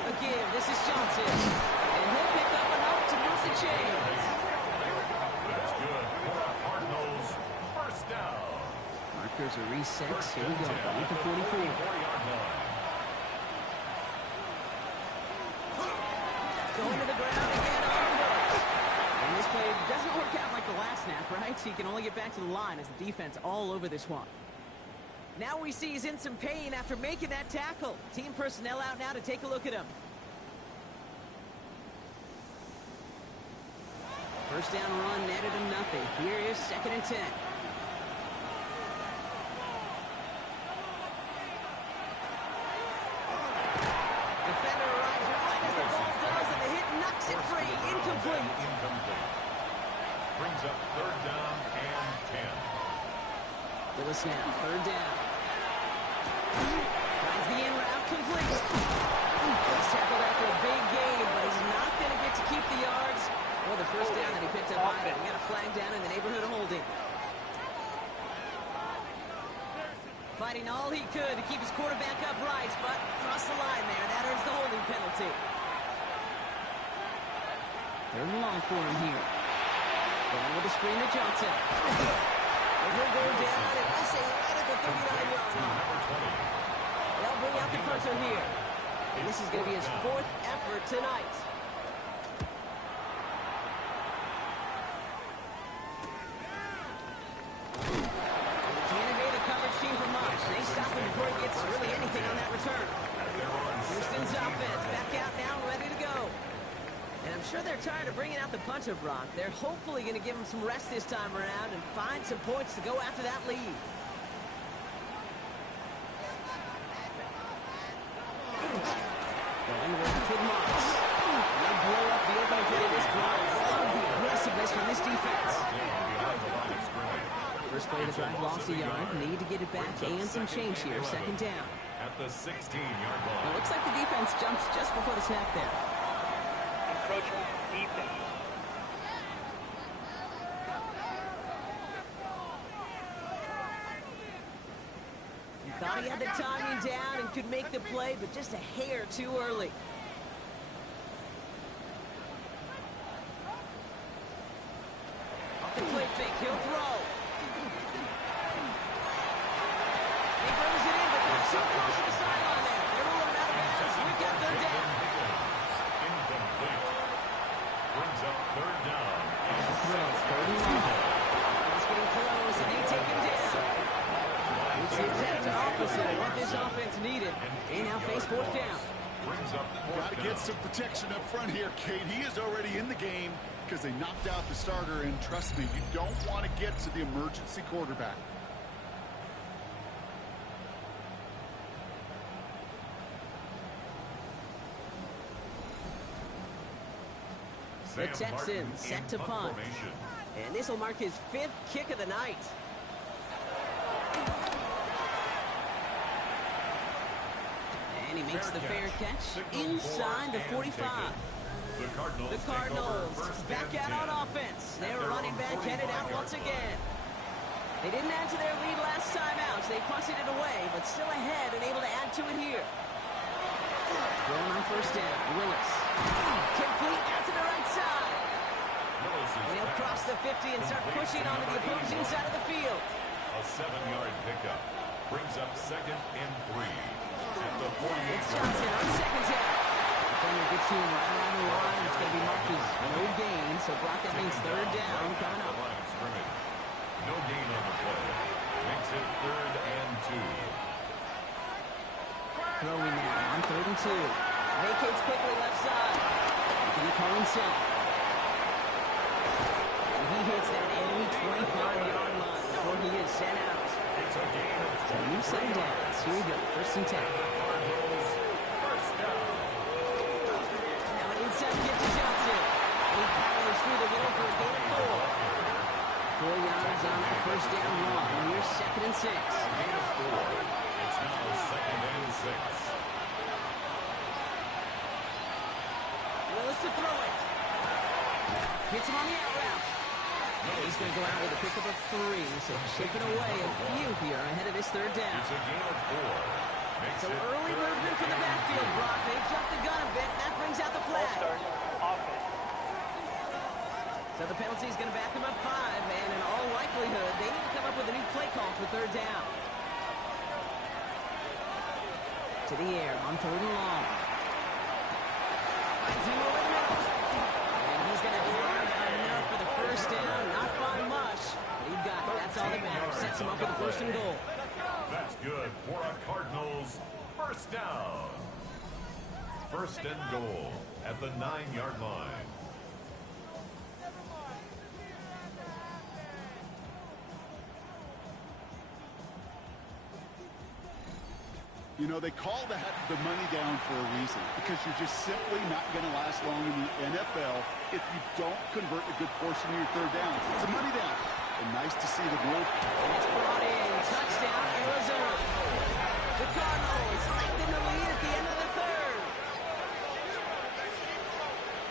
Again, this is Johnson. And he'll pick up enough to move the chains. That's good for our Cardinals. 1st down. Markers are reset. Here we go. With the 44. Going to the ground again on 4th. And this play doesn't work out like the last snap, right? So he can only get back to the line as the defense all over this one. Now we see he's in some pain after making that tackle. Team personnel out now to take a look at him. 1st down run netted him nothing. Here is 2nd and 10. Defender arrives right as the ball does, and the hit knocks it free. Incomplete. Brings up 3rd down and 10. With a snap, 3rd down. Finds the in route, complete. He's tackled after a big gain, but he's not going to get to keep the yards or the 1st down that he picked up either. He got a flag down in the neighborhood of holding. Fighting all he could to keep his quarterback upright, but crossed the line there. That earns the holding penalty. 3rd and long for him here. Going with the screen to Johnson. He'll go down and we'll say right at the 39-yard line. They'll bring out the punter here. And this is going to be his 4th effort tonight. They can't evade a coverage team for much. They stop him before he gets really anything on that return. Houston's offense back out now, ready to go. And I'm sure they're tired of bringing out the punter, Brock. They're hopefully going to give him some rest this time around and find some points to go after that lead. Going with Morris. They blow up the opening play of this drive. Love the aggressiveness from this defense. First play of the drive, lost a yard. Need to get it back and some change here. 2nd down. At the 16-yard line. Well, it looks like the defense jumps just before the snap there. Encroachment defense. He thought he had the timing down and could make the play, but just a hair too early. Off the play fake, he'll throw. He brings it in, but they're so close to the sideline there. They're rolling out of bounds. We've got 3rd down. Incomplete. Brings up 3rd down. Throw, 31. He's getting close, and they take him down. It's the exact opposite of what this offense needed. They now face 4th down. Brings up Got to get some protection up front here, Kate. He is already in the game because they knocked out the starter, and trust me, you don't want to get to the emergency quarterback. The Texans set to punt. And this will mark his 5th kick of the night. And he makes the fair catch inside the 45. The Cardinals back out on offense. Their running back headed out once again. They didn't add to their lead last time out, so they punted it away, but still ahead and able to add to it here. Throwing on first down, Willis. Complete out to the right side. And he'll cross the 50 and start pushing onto the opposing side of the field. A 7-yard pickup brings up 2nd and 3 at the 48. It's Johnson on second down. Defender gets to him right around the line. It's going to be marked as no gain, so Brock, that means 3rd down coming up. Line of scrimmage. No gain on the play. Makes it 3rd and 2. Throwing now on 3rd and 2. Vacates quickly left side. Making the call himself. And he hits that enemy 25-yard line before he is sent out. It's a gain of So new set of downs. Here we go. 1st and 10. first down. Now an inside give to Johnson. And he powers through the middle for a gain of 4. 4 yards on that 1st down run. Here's 2nd and 6. Gain of 4. It's now 2nd and 6. Willis to throw it. Hits him on the out route. And he's going to go out with a pickup of 3. So chipping away a few here ahead of this 3rd down. It's a gain of 4. Makes So it early 3rd movement from the and backfield, Brock. They jumped the gun a bit, and that brings out the Ball flag. start. Offense. So the penalty is going to back them up 5, and in all likelihood, they need to come up with a new play call for 3rd down. To the air on 3rd and long. Finds him over the middle. And he's going to have enough for the 1st down. Not by much, but he got it. That's all that matters. Sets him up with the 1st and goal. That's good for a Cardinals 1st down. 1st and goal at the 9-yard line. You know, they call that the money down for a reason, because you're just simply not going to last long in the NFL if you don't convert a good portion of your 3rd downs. It's a money down. And nice to see the goal. And it's brought in. Touchdown, Arizona. The Cardinals lengthen the lead at the end of the 3rd.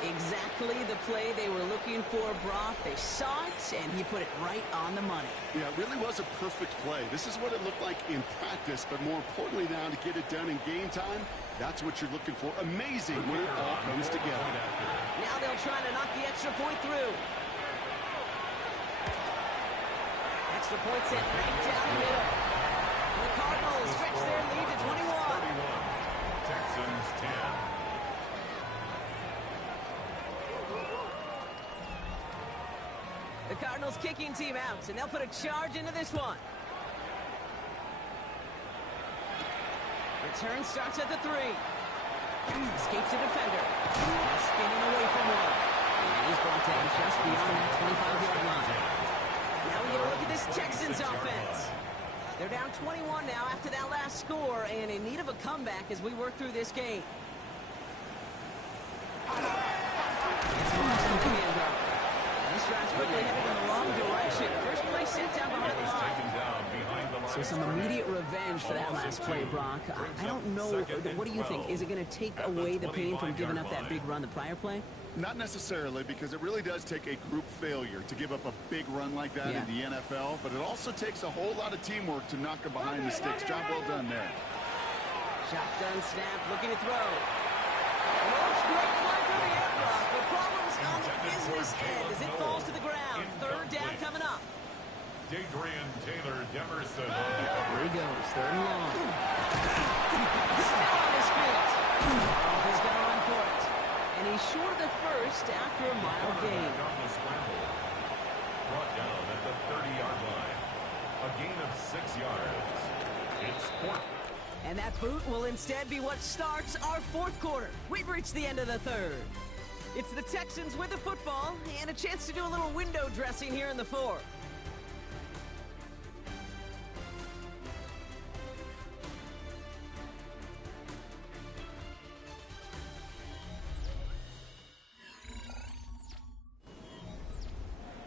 Exactly the play they were looking for, Brock. They saw it, and he put it right on the money. Yeah, it really was a perfect play. This is what it looked like in practice, but more importantly now to get it done in game time, that's what you're looking for. Amazing when it all comes together. Now they'll try to knock the extra point through. Extra point set right down the middle. And the Cardinals stretch their lead to 21. 31. Texans 10. The Cardinals kicking team out, and they'll put a charge into this one. Return starts at the 3. Escapes the defender. Spinning away from one. And he's brought down just beyond that 25-yard line. Now we get a look at this Texans offense. They're down 21 now after that last score, and in need of a comeback as we work through this game. It's Martin Commando. This drive's quickly headed in the wrong direction. First play sent down behind the line. So some immediate revenge for that last play, Brock. I don't know. What do you think? Is it going to take away the pain from giving up that big run the prior play? Not necessarily, because it really does take a group failure to give up a big run like that in the NFL, but it also takes a whole lot of teamwork to knock it behind the sticks. Job well done there. Shotgun snap, looking to throw. Looks great fly through the air, Brock. The problem's on the business end as it falls to the ground. 3rd down coming up. Adrian Taylor Demerson. Here he goes, 3rd and long. Still on his feet. He's going to run for it. And he's short of the 1st after a mile gain. On the scramble. Brought down at the 30-yard line. A gain of 6 yards. It's 4th And that boot will instead be what starts our fourth quarter. We've reached the end of the third. It's the Texans with the football and a chance to do a little window dressing here in the fourth.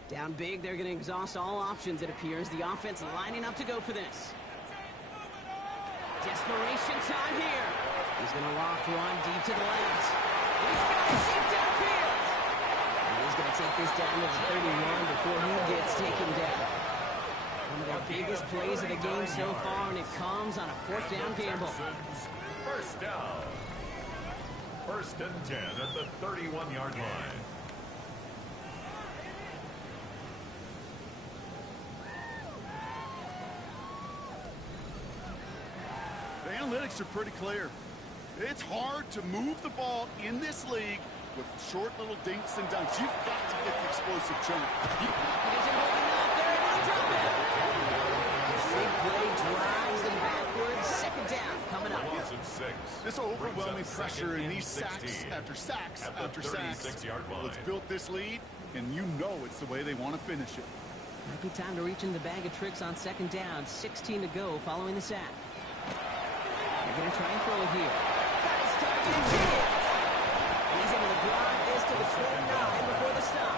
Down big, they're going to exhaust all options, it appears. The offense lining up to go for this. Desperation time here. He's going to loft one deep to the left. He's got it deep downfield. And he's going to take this down to the 31 before he gets taken down. One of their biggest plays of the game so far, and it comes on a fourth down gamble. First down. First and 10 at the 31-yard line. The analytics are pretty clear. It's hard to move the ball in this league with short little dinks and dunks. You've got to get the explosive jump. He isn't holding up. They're able to drop it. The big play drives them backwards. Second down coming up. Loss of 6. This overwhelming pressure in these sacks after sacks after sacks. Well, it's built this lead, and you know it's the way they want to finish it. Might be time to reach in the bag of tricks on second down. 16 to go following the sack. They're going to try and throw it here. Got his target intended. And he's able to drive this to the 29 before the stop.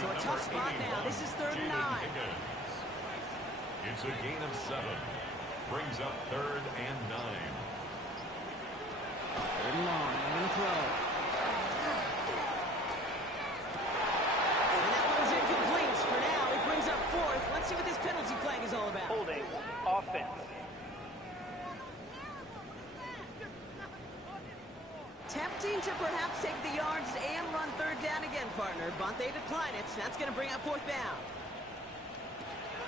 So a tough spot now. This is 3rd and 9. It's a gain of 7. Brings up 3rd and 9. 3rd and long. They're going to throw. And that one's incomplete. For now, it brings up 4th. Let's see what this penalty flag is all about. Holding. Offense. Tempting to perhaps take the yards and run 3rd down again, partner, but they decline it. That's going to bring up 4th down.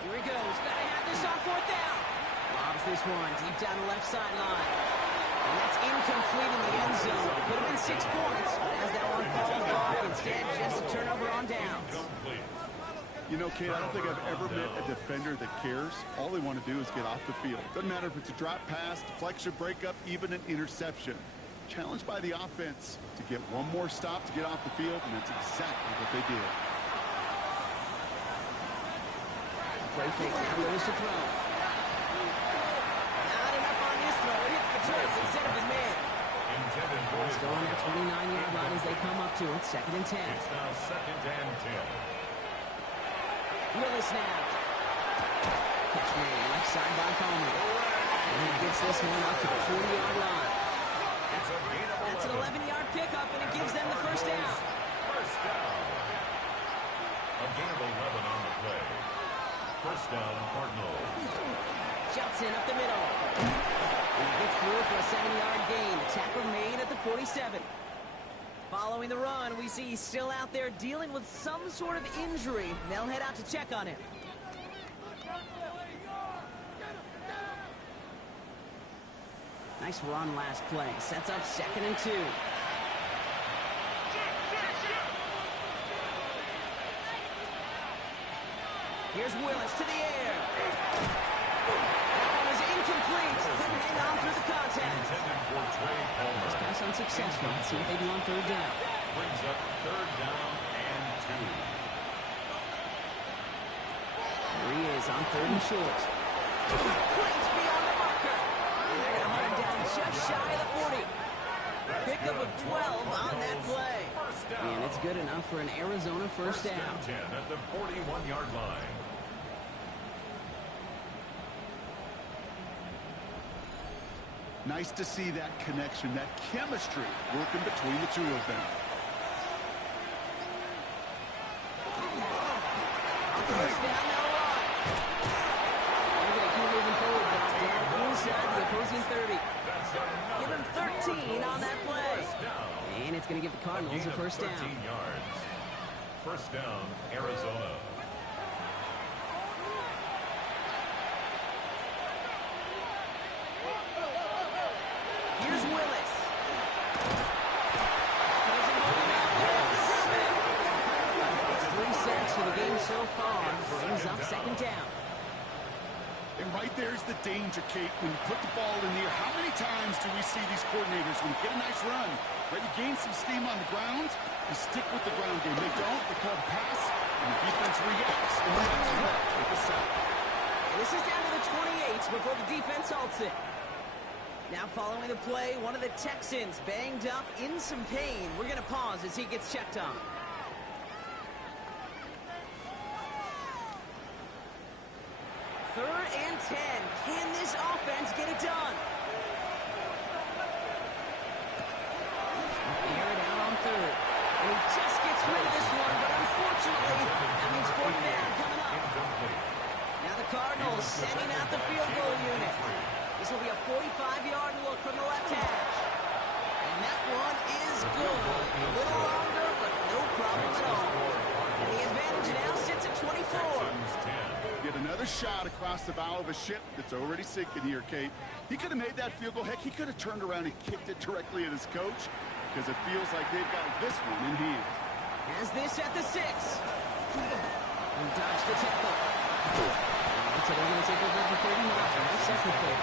Here he goes. Got to have this on 4th down. Lobs this one deep down the left sideline. And that's incomplete in the end zone. Could have been 6 points, but as that one falls off, instead just a turnover on downs. You know, Kate, I don't think I've ever met a defender that cares. All they want to do is get off the field. Doesn't matter if it's a drop pass, deflection, breakup, even an interception. Challenged by the offense to get one more stop to get off the field, and that's exactly what they did. Play fake now, goes to throw. Not enough on this throw. It hits the turf instead of his man. It's going at 29-yard line as they come up to it. 2nd and 10. It's now 2nd and 10. Willis now. Catch made left side by Coleman. And he gets this one up to the 40-yard line. That's an 11-yard pickup, and it gives them the 1st down. First down. A gain of 11 on the play. First down, Cardinals. Johnson up the middle. And he gets through for a 7-yard gain. The tackle made at the 47. Following the run, we see he's still out there dealing with some sort of injury. They'll head out to check on him. Nice run last play. Sets up 2nd and 2. Here's Willis to the air. That one is incomplete. Couldn't hang on through the contact. This pass unsuccessful. Let's see what they do on 3rd down. Brings up 3rd down and 2. There he is on 3rd and short. Complete beyond the marker. And they're going to hunt him down just shy of the 40. Pickup of 12 on that play. And it's good enough for an Arizona first down. 10 at the 41-yard line. Nice to see that connection, that chemistry working between the two of them. First down, now run. They're going to keep moving forward, but down inside the opposing 30. Give him 13 on that play. And it's going to give the Cardinals a first down. 13 yards. First down, Arizona. Here's Willis. It's 3 sacks for the game so far. Brings up 2nd down. And right there's the danger, Kate. When you put the ball in the air, how many times do we see these coordinators, when you get a nice run, right, you gain some steam on the ground, you stick with the ground game. They don't, they call the pass, and the defense reacts. And that's what with the sack. And this is down to the 28 before the defense halts it. Now following the play, one of the Texans banged up in some pain. We're going to pause as he gets checked on. Third and 10. Can this offense get it done? Air it out on third. And he just gets rid of this one, but unfortunately, that means fourth down coming up. Now the Cardinals sending out the field goal unit. This will be a 45-yard look from the left hash. And that one is good. A little longer, but no problem at all. And the advantage now sits at 24. Get another shot across the bow of a ship that's already sinking here, Kate. He could have made that field goal. Heck, he could have turned around and kicked it directly at his coach, because it feels like they've got this one in hand. Has this at the 6. And dodge the tackle. So they're going to take over the 39. Second there.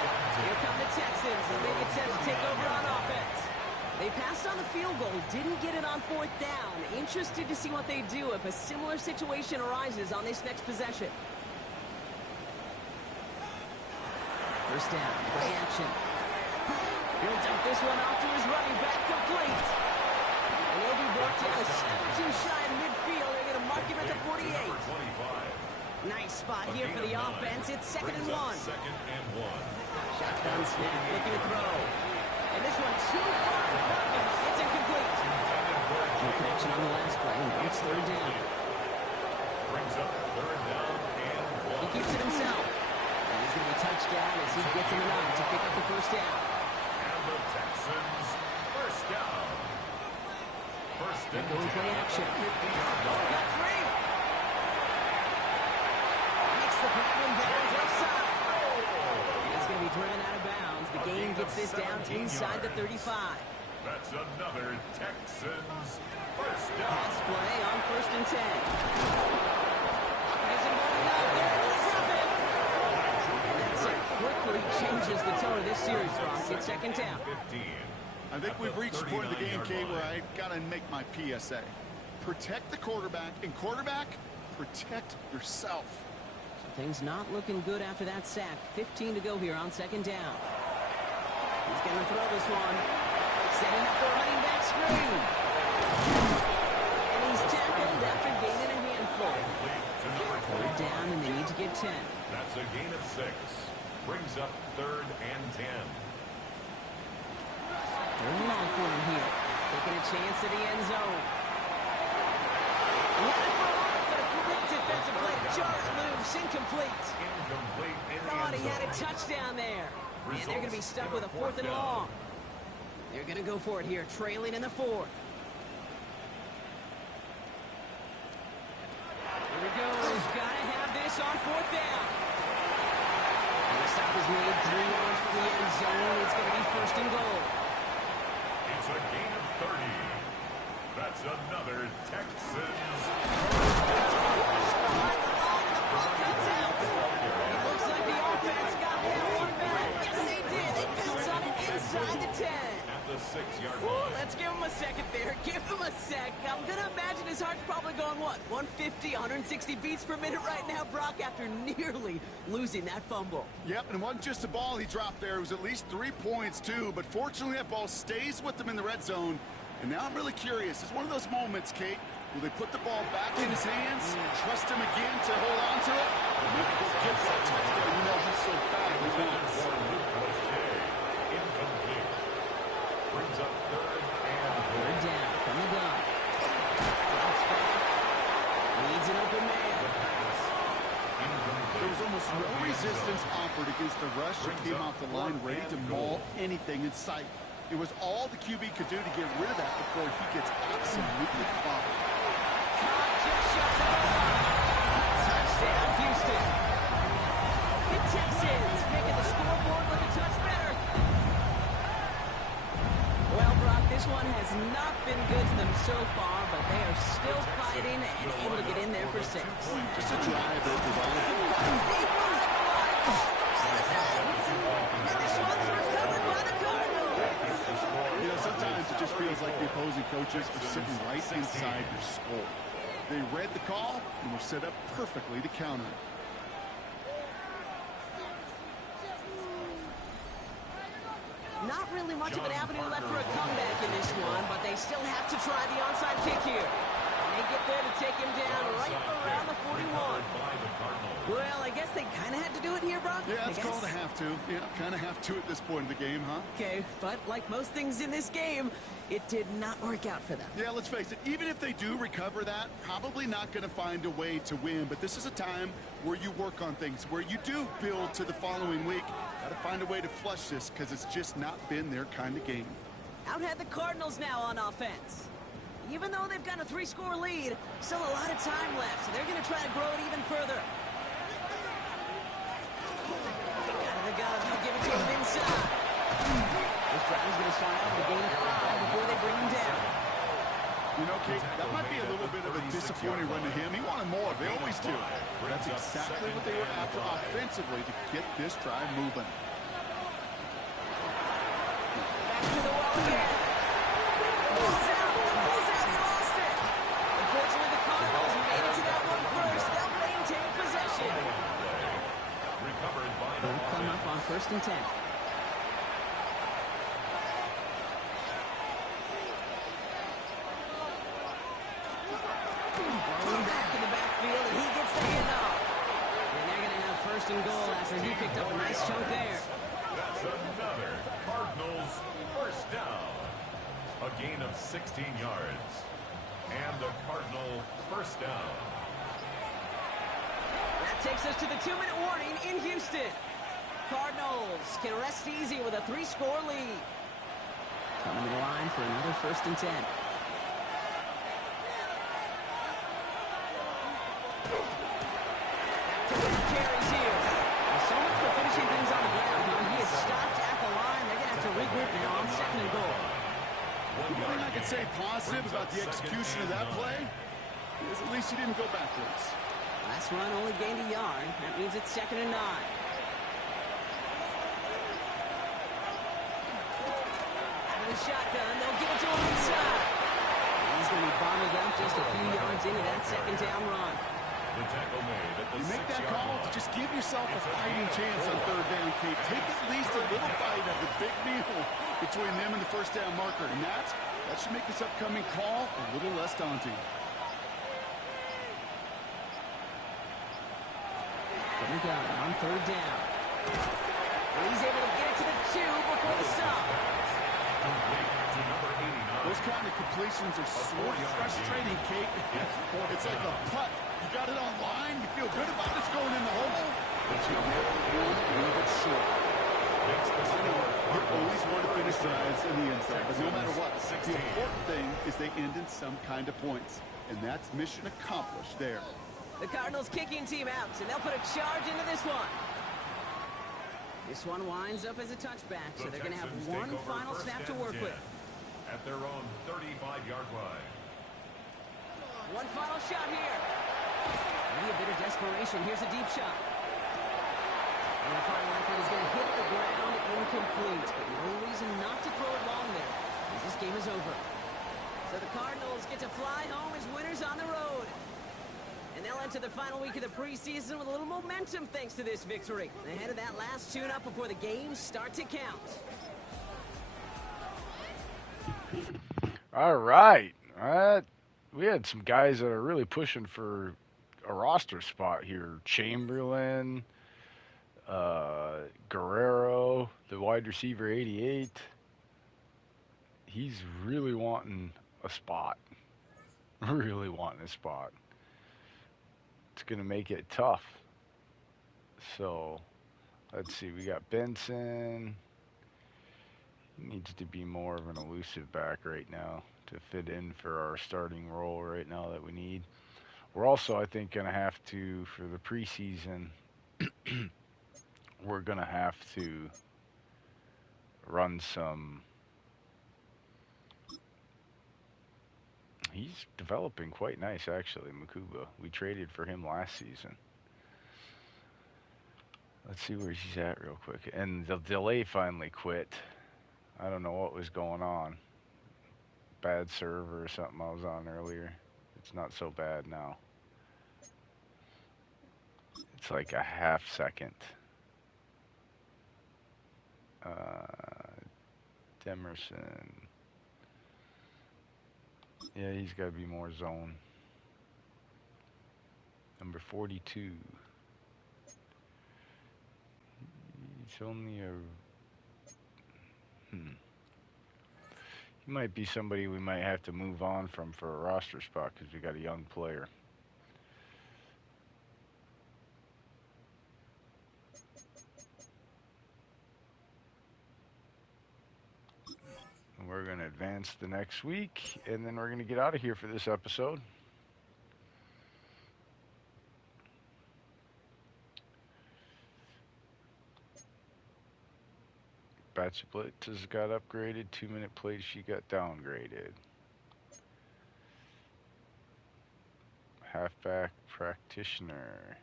Here come the Texans as they get set to take over on offense. They passed on the field goal, didn't get it on fourth down. Interested to see what they do if a similar situation arises on this next possession. First down, play action. He'll dump this one off to his running back, complete. And he'll be brought down a step or two shy in midfield. They're going to mark him at the 48. Nice spot here for the offense. It's 2nd and 1. Shotgun snap, looking to throw. And this one too far in front of him. It's incomplete. No connection on the last play. Now it's 3rd down. Brings up 3rd down and 1. He keeps it himself. And he's going to be touchdown as he gets him enough to pick up the first down. And the Texans, first down. First They're and going play action. 50-yard line. Got 3. Makes the grab and bounds left side. And he's going to be driven out of bounds. The game gets this down inside the 35. That's another Texans first down. Pass play on 1st and 10. Isn't going out there. He'll drop it. And that's it. Quickly changes the tone of this series, Brock. It's 2nd down. 15. I think we've reached the point of the game, Kate, where I got to make my PSA. Protect the quarterback, and quarterback, protect yourself. So things not looking good after that sack. 15 to go here on 2nd down. He's going to throw this one. Setting up the running back screen. And he's tackled after gaining a handful. 3rd down, and they need to get 10. That's a gain of 6. Brings up 3rd and 10. 3rd and long for him here. Taking a chance to the end zone. Looking for a lot, but a great defensive play to jar it loose. Incomplete. Incomplete in the Thought end he had a zone. touchdown there. And they're going to be stuck with a 4th and long. They're going to go for it here, trailing in the 4th. Here he goes. Got to have this on 4th down. And the stop is made 3 yards from the end zone. It's going to be 1st and goal. It's a gain of 30. That's another Texans. It looks like the offense got that one back. Yes, they did. They pounced on it inside the 10. At the 6-yard Ooh, line. let's give him a second there. Give him a sec. I'm going to imagine his heart's probably going, what, 150, 160 beats per minute right now, Brock, after nearly losing that fumble. Yep, and it wasn't just a ball he dropped there. It was at least 3 points, too. But fortunately, that ball stays with him in the red zone. And now I'm really curious. It's one of those moments, Kate. Will they put the ball back in his hands, trust him again to hold on to it? And maybe go get that touchdown. You know he's so bad with that. Incomplete. Brings up 3rd and 3rd down from the gun. Drops back. Needs an open man. There was almost no resistance offered against the rush that came off the line ready to maul anything in sight. It was all the QB could do to get rid of that before he gets absolutely clobbered. Touchdown, Houston. The Texans making the scoreboard look a touch better. Well, Brock, this one has not been good to them so far, but they are still fighting and able to get in there for 6. Just a drive that was all. And this one's recovered by the Cardinals. You know, sometimes it just feels like the opposing coaches are sitting right inside your skull. They read the call and were set up perfectly to counter it. Not really much of an avenue left for a comeback in this one, but they still have to try the onside kick here. And they get there to take him down right around the 41. Well, I guess they kind of had to do it here, Brock. Yeah, it's called a have to. Yeah, kind of have to at this point in the game, huh? Okay, but like most things in this game, it did not work out for them. Yeah, let's face it, even if they do recover that, probably not going to find a way to win. But this is a time where you work on things, where you do build to the following week. Got to find a way to flush this because it's just not been their kind of game. Out had the Cardinals now on offense. Even though they've got a 3-score lead, still a lot of time left, so they're going to try to grow it even further. Out of the gun, he'll give it to him inside. This drive is going to start out with a gain of 5 before they bring him down. You know, Kate, that might be a little bit of a disappointing run to him. He wanted more. They always do. That's exactly what they were after offensively to get this drive moving. Back to the well again. Ball's out. Ball's out. He lost it. Unfortunately, the Cardinals made it to that one first. They'll maintain possession. They'll come up on 1st and 10. Rolling back in the backfield, and he gets the handoff. And they're going to have 1st and goal after he picked up a nice chunk there. That's another Cardinals first down. A gain of 16 yards. And a Cardinal first down. That takes us to the 2-minute warning in Houston. Cardinals can rest easy with a 3-score lead. Coming to the line for another 1st and 10. Carries here. So much for finishing things on the ground. He is stopped at the line. They're going to have to regroup now on 2nd and goal. One thing I can say positive about the execution of that play is at least he didn't go backwards. Last run only gained a yard. That means it's 2nd and 9. Out of the shotgun, they'll give it to him inside. And he's going to be bottled up just a few yards into that 2nd down run. The tackle made at the You make that 6-yard call line. to just give yourself a fighting chance on 3rd down, Kate. Take at least a little bite of the big meal between them and the 1st down marker. And that should make this upcoming call a little less daunting. Here we go on 3rd down. And he's able to get it to the 2 before the stop. To number 89. Those kind of completions are so frustrating, Kate. It's like a putt. You got it on line, you feel good about it, it's going in the hole, but you never want to leave it short. You always want to finish drives in the end zone, but no matter what, the important thing is they end in some kind of points, and that's mission accomplished there. The Cardinals kicking team out, and they'll put a charge into this one. This one winds up as a touchback, so they're going to have one final snap to work with. At their own 35-yard line. One final shot here. Maybe a bit of desperation. Here's a deep shot. And the final effort is going to hit the ground incomplete. But no reason not to throw it long there, as this game is over. So the Cardinals get to fly home as winners on the road. And they'll enter the final week of the preseason with a little momentum thanks to this victory. Ahead of that last tune-up before the games start to count. All right. We had some guys that are really pushing for a roster spot here. Chamberlain, Guerrero, the wide receiver 88. He's really wanting a spot. Really wanting a spot. It's going to make it tough. So, let's see. We got Benson. He needs to be more of an elusive back right now to fit in for our starting role right now that we need. We're also, I think, going to have to, for the preseason, we're going to have to run some. He's developing quite nice, actually, Makuba. We traded for him last season. Let's see where she's at real quick. And the delay finally quit. I don't know what was going on. Bad server or something I was on earlier. It's not so bad now. It's like a half second. Demerson. Yeah, he's got to be more zone. Number 42. He's only a... He might be somebody we might have to move on from for a roster spot because we got a young player. And we're going to advance the next week, and then we're going to get out of here for this episode. Batch blitzes got upgraded. 2-minute plays, she got downgraded. Halfback practitioner.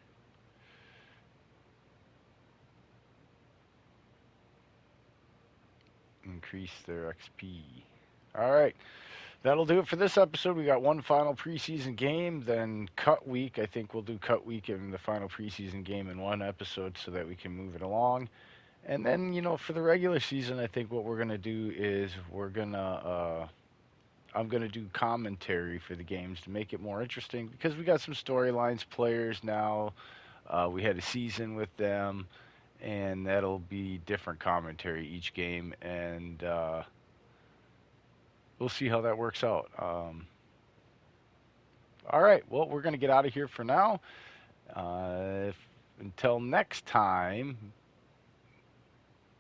Increase their XP. All right. That'll do it for this episode. We got one final preseason game, then cut week. I think we'll do cut week and the final preseason game in one episode so that we can move it along. And then, for the regular season, I think what we're going to do is I'm going to do commentary for the games to make it more interesting because we got some storylines, players now. We had a season with them, and that'll be different commentary each game, and we'll see how that works out. All right, well, we're going to get out of here for now. Until next time,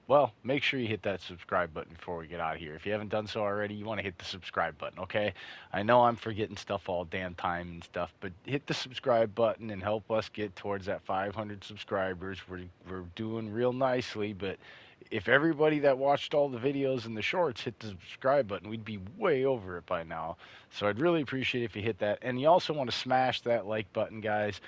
well, make sure you hit that subscribe button before we get out of here. If you haven't done so already, you want to hit the subscribe button, okay? I know I'm forgetting stuff all damn time and stuff, but hit the subscribe button and help us get towards that 500 subscribers. We're doing real nicely, but if everybody that watched all the videos and the shorts hit the subscribe button, we'd be way over it by now. So I'd really appreciate it if you hit that. And you also want to smash that like button, guys,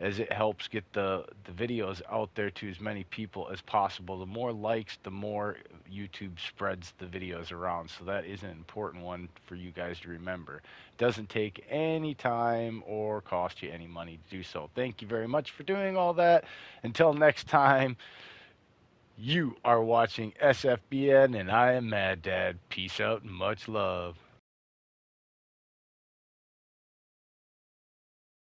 as it helps get the videos out there to as many people as possible. The more likes, the more YouTube spreads the videos around. So that is an important one for you guys to remember. It doesn't take any time or cost you any money to do so. Thank you very much for doing all that. Until next time, you are watching SFBN, and I am Mad Dad. Peace out and much love.